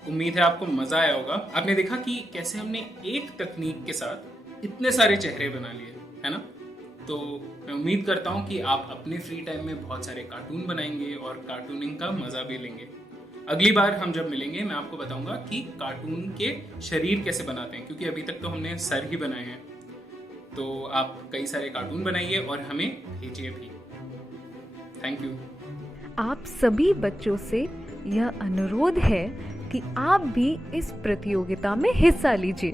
उम्मीद है आपको मजा आया होगा। आपने देखा कि कैसे हमने एक तकनीक के साथ इतने सारे चेहरे बना लिए, है ना? तो मैं उम्मीद करता हूँ कि आप अपने फ्री टाइम में बहुत सारे कार्टून बनाएंगे और कार्टूनिंग का मजा भी लेंगे। अगली बार हम जब मिलेंगे मैं आपको बताऊंगा कि कार्टून के शरीर कैसे बनाते हैं, क्योंकि अभी तक तो हमने सर ही बनाए हैं। तो आप कई सारे कार्टून बनाइए और हमें भेजिए भी। Thank you. आप सभी बच्चों से यह अनुरोध है कि आप भी इस प्रतियोगिता में हिस्सा लीजिए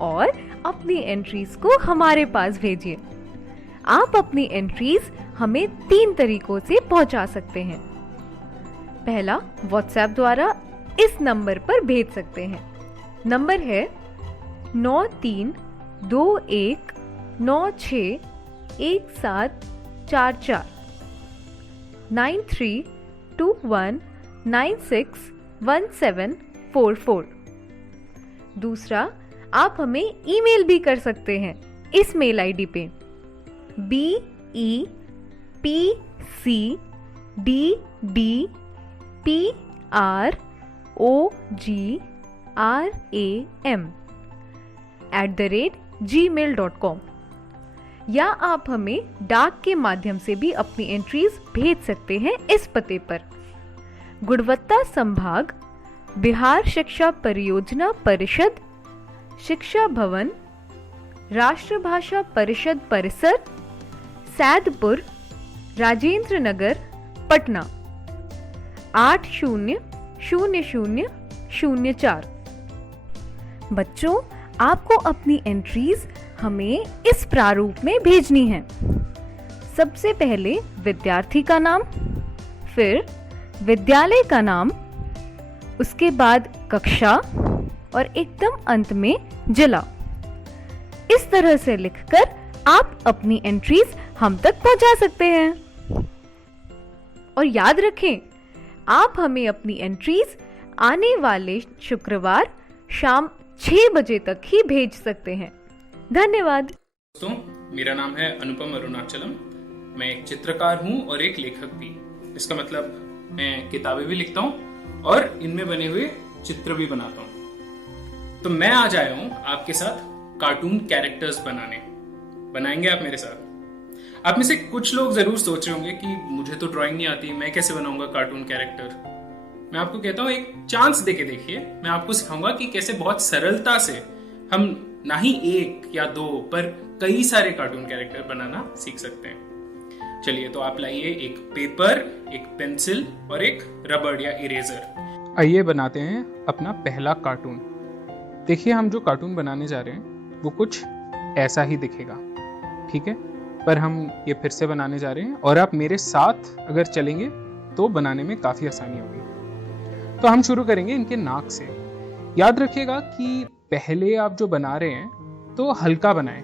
और अपनी एंट्रीज को हमारे पास भेजिए। आप अपनी एंट्रीज हमें 3 तरीकों से पहुंचा सकते हैं। पहला, व्हाट्सएप द्वारा इस नंबर पर भेज सकते हैं। नंबर है 9321961744 9321961744। दूसरा, आप हमें ईमेल भी कर सकते हैं इस मेल आईडी पे BEPCDPROGRAM@gmail.com, या आप हमें डाक के माध्यम से भी अपनी एंट्रीज भेज सकते हैं इस पते पर। गुणवत्ता संभाग, बिहार शिक्षा परियोजना परिषद, शिक्षा भवन, राष्ट्रभाषा परिषद परिसर, सैदपुर, राजेंद्र नगर, पटना 800004। बच्चों, आपको अपनी एंट्रीज हमें इस प्रारूप में भेजनी है। सबसे पहले विद्यार्थी का नाम, फिर विद्यालय का नाम, उसके बाद कक्षा और एकदम अंत में जिला। इस तरह से लिखकर आप अपनी एंट्रीज हम तक पहुंचा सकते हैं। और याद रखें, आप हमें अपनी एंट्रीज आने वाले शुक्रवार शाम 6 बजे तक ही भेज सकते हैं। धन्यवाद। दोस्तों, मेरा नाम है अनुपम अरुणाचलम। मैं एक चित्रकार हूं और एक लेखक भी। इसका मतलब मैं किताबें भी लिखता हूं और इनमें बने हुए चित्र भी बनाता हूं। तो मैं आज आया हूं आपके साथ कार्टून कैरेक्टर्स बनाएंगे आप मेरे साथ। आप में से कुछ लोग जरूर सोच रहे होंगे कि मुझे तो ड्राइंग नहीं आती, मैं कैसे बनाऊंगा कार्टून कैरेक्टर। मैं आपको कहता हूं, एक चांस देके देखिए। मैं आपको सिखाऊंगा कि कैसे बहुत सरलता से हम ना ही 1 या 2 पर कई सारे कार्टून कैरेक्टर बनाना सीख सकते हैं। चलिए, तो आप लाइए एक पेपर, एक पेंसिल और एक रबड़ या इरेजर। आइए बनाते हैं अपना पहला कार्टून। देखिए, हम जो कार्टून बनाने जा रहे हैं वो कुछ ऐसा ही दिखेगा, ठीक है? पर हम ये फिर से बनाने जा रहे हैं और आप मेरे साथ अगर चलेंगे तो बनाने में काफ़ी आसानी होगी। तो हम शुरू करेंगे इनके नाक से। याद रखिएगा कि पहले आप जो बना रहे हैं तो हल्का बनाएं।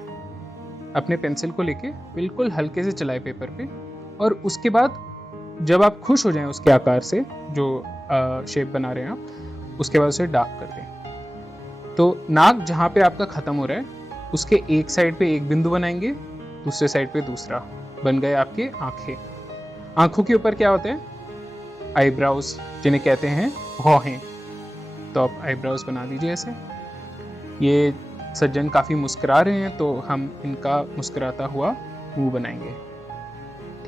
अपने पेंसिल को लेके बिल्कुल हल्के से चलाएं पेपर पे, और उसके बाद जब आप खुश हो जाएं उसके आकार से, जो शेप बना रहे हैं आप, उसके बाद उसे डार्क कर दें। तो नाक जहाँ पे आपका खत्म हो रहा है उसके एक साइड पे एक बिंदु बनाएंगे, दूसरे साइड पे दूसरा। बन गए आपके आंखें। आंखों के ऊपर क्या होते हैं? आईब्राउज, जिन्हें कहते हैं भौहें। तो आप आईब्राउज बना दीजिए ऐसे। ये सज्जन काफ़ी मुस्कुरा रहे हैं तो हम इनका मुस्कुराता हुआ मुंह बनाएंगे,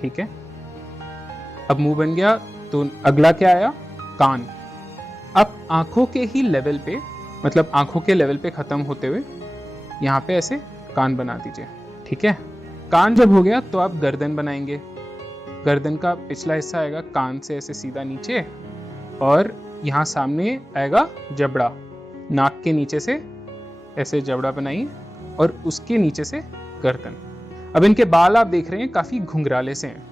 ठीक है? अब मुंह बन गया तो अगला क्या आया? कान। अब आंखों के ही लेवल पे, मतलब आंखों के लेवल पे खत्म होते हुए यहाँ पे ऐसे कान बना दीजिए, ठीक है? कान जब हो गया तो आप गर्दन बनाएंगे। गर्दन का पिछला हिस्सा आएगा कान से ऐसे सीधा नीचे, और यहाँ सामने आएगा जबड़ा। नाक के नीचे से ऐसे जबड़ा बनाइए और उसके नीचे से गर्दन। अब इनके बाल आप देख रहे हैं काफी घुंघराले से हैं,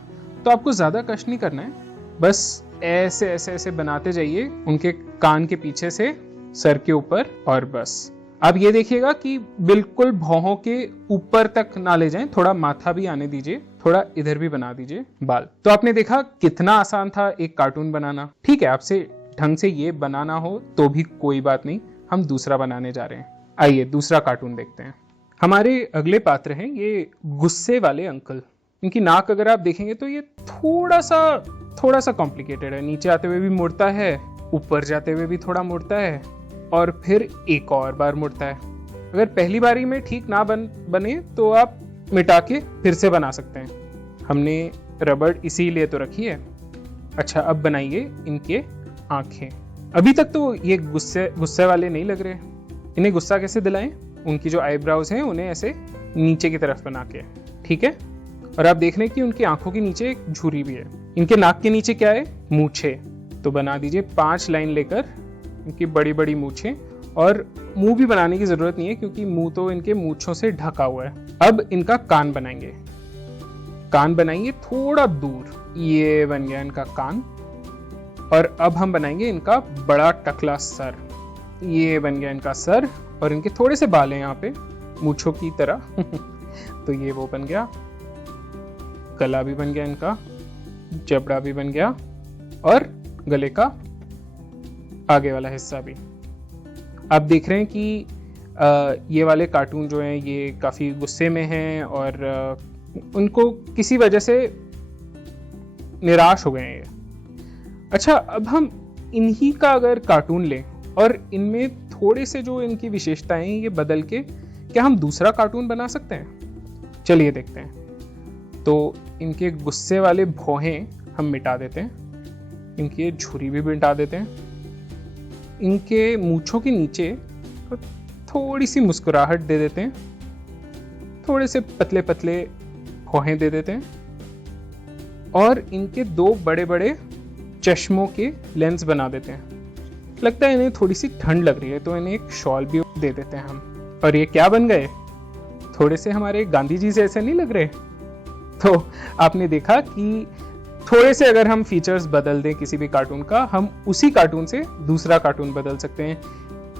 तो आपको ज्यादा कष्ट नहीं करना है, बस ऐसे ऐसे ऐसे बनाते जाइए उनके कान के पीछे से सर के ऊपर, और बस। अब ये देखिएगा कि बिल्कुल भौहों के ऊपर तक ना ले जाएं, थोड़ा माथा भी आने दीजिए, थोड़ा इधर भी बना दीजिए बाल। तो आपने देखा कितना आसान था एक कार्टून बनाना। ठीक है, आपसे ढंग से ये बनाना हो तो भी कोई बात नहीं, हम दूसरा बनाने जा रहे हैं। आइए दूसरा कार्टून देखते हैं। हमारे अगले पात्र हैं ये गुस्से वाले अंकल। इनकी नाक अगर आप देखेंगे तो ये थोड़ा सा कॉम्प्लिकेटेड है, नीचे आते हुए भी मुड़ता है ऊपर जाते हुए भी थोड़ा मुड़ता है और फिर एक और बार मुड़ता है। अगर पहली बारी में ठीक ना बने तो आप मिटा के फिर से बना सकते हैं। हमने रबड़ इसीलिए तो रखी है। अच्छा, अब बनाइए इनके आंखें। अभी तक तो ये गुस्से वाले नहीं लग रहे। इन्हें गुस्सा कैसे दिलाएं? उनकी जो आईब्राउज हैं उन्हें ऐसे नीचे की तरफ बना के, ठीक है। और आप देख रहे हैं कि उनकी आंखों के नीचे एक झुर्री भी है। इनके नाक के नीचे क्या है? मूछे। तो बना दीजिए 5 लाइन लेकर इनकी बड़ी बड़ी मूछें। और मुंह भी बनाने की जरूरत नहीं है क्योंकि मुंह तो इनके मूछों से ढका हुआ है। अब इनका कान बनाएंगे। कान बनाएंगे थोड़ा दूर। ये बन गया इनका कान। और अब हम बनाएंगे इनका बड़ा टकला सर। ये बन गया इनका सर। और इनके थोड़े से बाल हैं यहाँ पे मूछों की तरह तो ये वो बन गया। गला भी बन गया इनका, जबड़ा भी बन गया और गले का आगे वाला हिस्सा भी। आप देख रहे हैं कि ये वाले कार्टून जो हैं ये काफ़ी गुस्से में हैं और उनको किसी वजह से निराश हो गए हैं ये। अच्छा, अब हम इन्हीं का अगर कार्टून लें और इनमें थोड़े से जो इनकी विशेषताएं ये बदल के क्या हम दूसरा कार्टून बना सकते हैं? चलिए देखते हैं। तो इनके गुस्से वाले भौहें हम मिटा देते हैं। इनकी झुर्री भी मिटा देते हैं। इनके मूंछों के नीचे थोड़ी सी मुस्कुराहट दे देते हैं। थोड़े से पतले पतले भौहें दे देते हैं। और इनके 2 बड़े बड़े चश्मों के लेंस बना देते हैं। लगता है इन्हें थोड़ी सी ठंड लग रही है तो इन्हें एक शॉल भी दे देते हैं हम। और ये क्या बन गए? थोड़े से हमारे गांधी जी से ऐसे नहीं लग रहे? तो आपने देखा कि थोड़े से अगर हम फीचर्स बदल दें किसी भी कार्टून का, हम उसी कार्टून से दूसरा कार्टून बदल सकते हैं।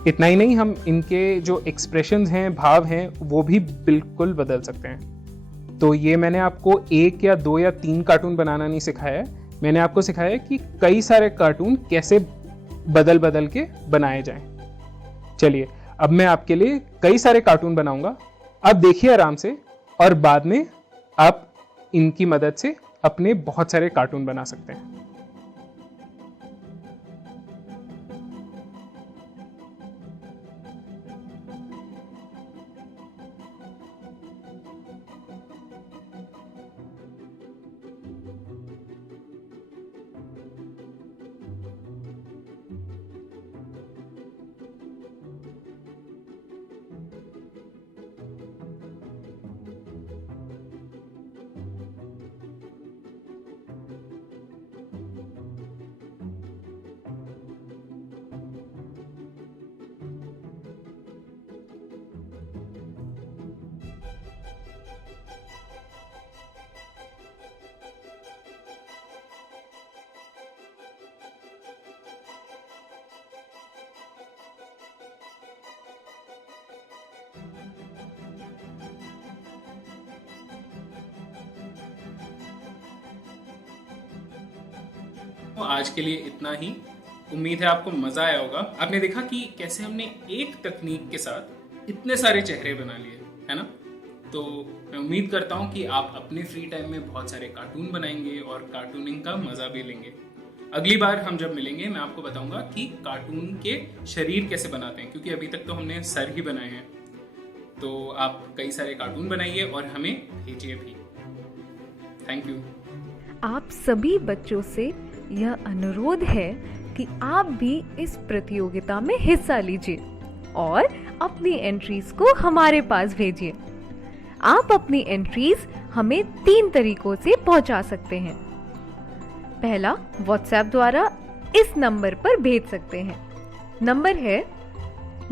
इतना ही नहीं, हम इनके जो एक्सप्रेशंस हैं, भाव हैं, वो भी बिल्कुल बदल सकते हैं। तो ये मैंने आपको 1 या 2 या 3 कार्टून बनाना नहीं सिखाया है। मैंने आपको सिखाया है कि कई सारे कार्टून कैसे बदल बदल के बनाए जाएं। चलिए, अब मैं आपके लिए कई सारे कार्टून बनाऊंगा। आप देखिए आराम से और बाद में आप इनकी मदद से अपने बहुत सारे कार्टून बना सकते हैं। तो आज के लिए इतना ही। उम्मीद है आपको मजा आया होगा। आपने देखा कि कैसे हमने एक तकनीक के साथ इतने सारे चेहरे बना लिए, है ना? तो मैं उम्मीद करता हूँ कि आप अपने फ्री टाइम में बहुत सारे कार्टून बनाएंगे और कार्टूनिंग का मजा भी लेंगे। अगली बार हम जब मिलेंगे मैं आपको बताऊंगा कि कार्टून के शरीर कैसे बनाते हैं, क्योंकि अभी तक तो हमने सर ही बनाए हैं। तो आप कई सारे कार्टून बनाइए और हमें भेजिए भी। Thank you. आप सभी बच्चों से यह अनुरोध है कि आप भी इस प्रतियोगिता में हिस्सा लीजिए और अपनी एंट्रीज को हमारे पास भेजिए। आप अपनी एंट्रीज हमें 3 तरीकों से पहुंचा सकते हैं। पहला, व्हाट्सएप द्वारा इस नंबर पर भेज सकते हैं। नंबर है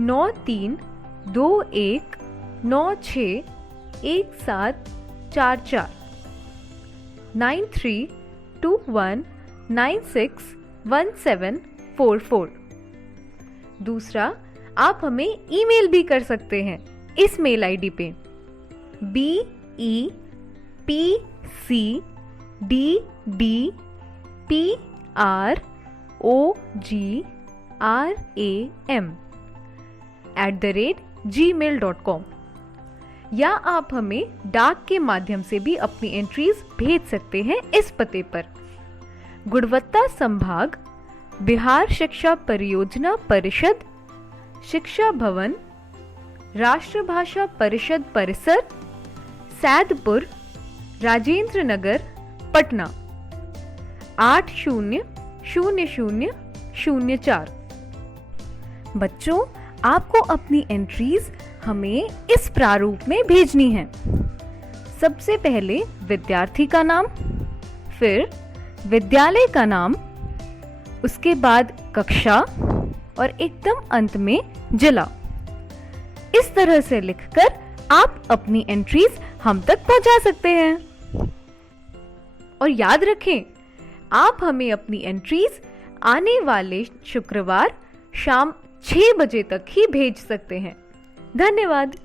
9321961744 9321961744। दूसरा, आप हमें ईमेल भी कर सकते हैं इस मेल आईडी पे BEPCDDPROGRAM@gmail.com, या आप हमें डाक के माध्यम से भी अपनी एंट्रीज भेज सकते हैं इस पते पर। गुणवत्ता संभाग, बिहार शिक्षा परियोजना परिषद, शिक्षा भवन, राष्ट्रभाषा परिषद परिसर, सैदपुर, राजेंद्र नगर, पटना 800004। बच्चों, आपको अपनी एंट्रीज हमें इस प्रारूप में भेजनी है। सबसे पहले विद्यार्थी का नाम, फिर विद्यालय का नाम, उसके बाद कक्षा और एकदम अंत में जिला। इस तरह से लिखकर आप अपनी एंट्रीज हम तक पहुंचा सकते हैं। और याद रखें, आप हमें अपनी एंट्रीज आने वाले शुक्रवार शाम 6 बजे तक ही भेज सकते हैं। धन्यवाद।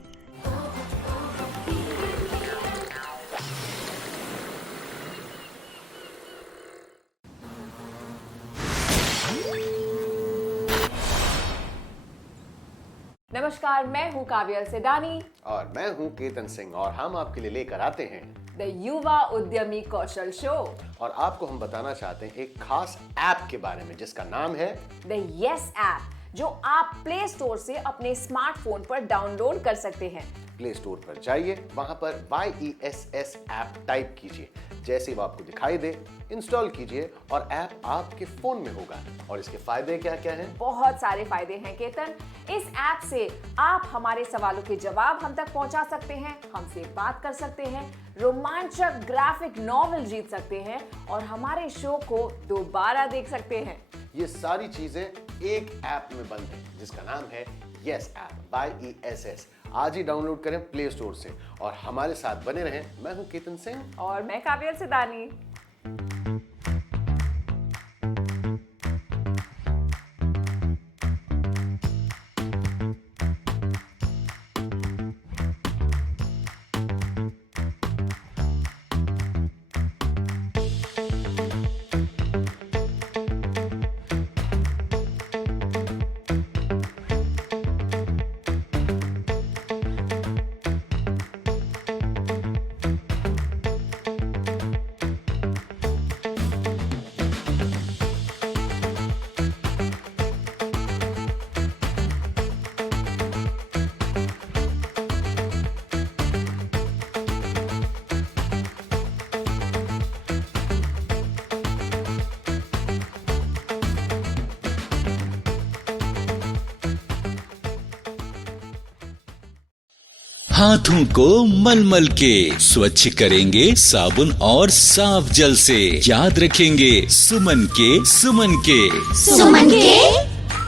नमस्कार, मैं हूँ काव्या सेदानी और मैं हूँ केतन सिंह और हम आपके लिए लेकर आते हैं द युवा उद्यमी कौशल शो। और आपको हम बताना चाहते हैं एक खास ऐप के बारे में जिसका नाम है द यस ऐप, जो आप प्ले स्टोर से अपने स्मार्टफोन पर डाउनलोड कर सकते हैं। प्ले स्टोर पर जाइए, वहां पर YESS ऐप टाइप कीजिए। जैसे ही वो आपको दिखाई दे, इंस्टॉल कीजिए और ऐप आपके फोन में होगा। और इसके फायदे क्या क्या हैं? बहुत सारे फायदे हैं केतन। इस ऐप से आप हमारे सवालों के जवाब हम तक पहुंचा सकते हैं, हमसे बात कर सकते हैं, रोमांचक ग्राफिक नॉवेल जीत सकते हैं और हमारे शो को दोबारा देख सकते हैं। ये सारी चीजें एक ऐप में बंद है जिसका नाम है यस ऐप, YESS। आज ही डाउनलोड करें प्ले स्टोर से और हमारे साथ बने रहें। मैं हूं केतन सिंह और मैं काव्या सेदानी। हाथों को मलमल के स्वच्छ करेंगे साबुन और साफ जल से। याद रखेंगे सुमन के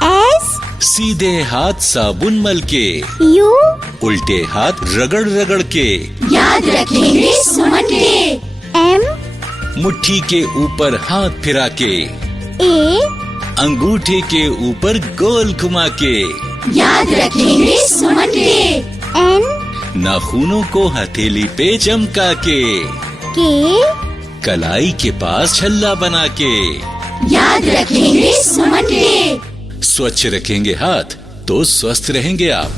एस, सीधे हाथ साबुन मल के, यू, उल्टे हाथ रगड़ रगड़ के। याद रखेंगे सुमन के। एम, मुट्ठी के ऊपर हाथ फिरा के, ए, अंगूठे के ऊपर गोल घुमा के। याद रखेंगे सुमन के। एन, नाखूनों को हथेली पे चमका के, कलाई के पास छल्ला बना के। याद रखेंगे सुमन के। स्वच्छ रखेंगे हाथ तो स्वस्थ रहेंगे आप।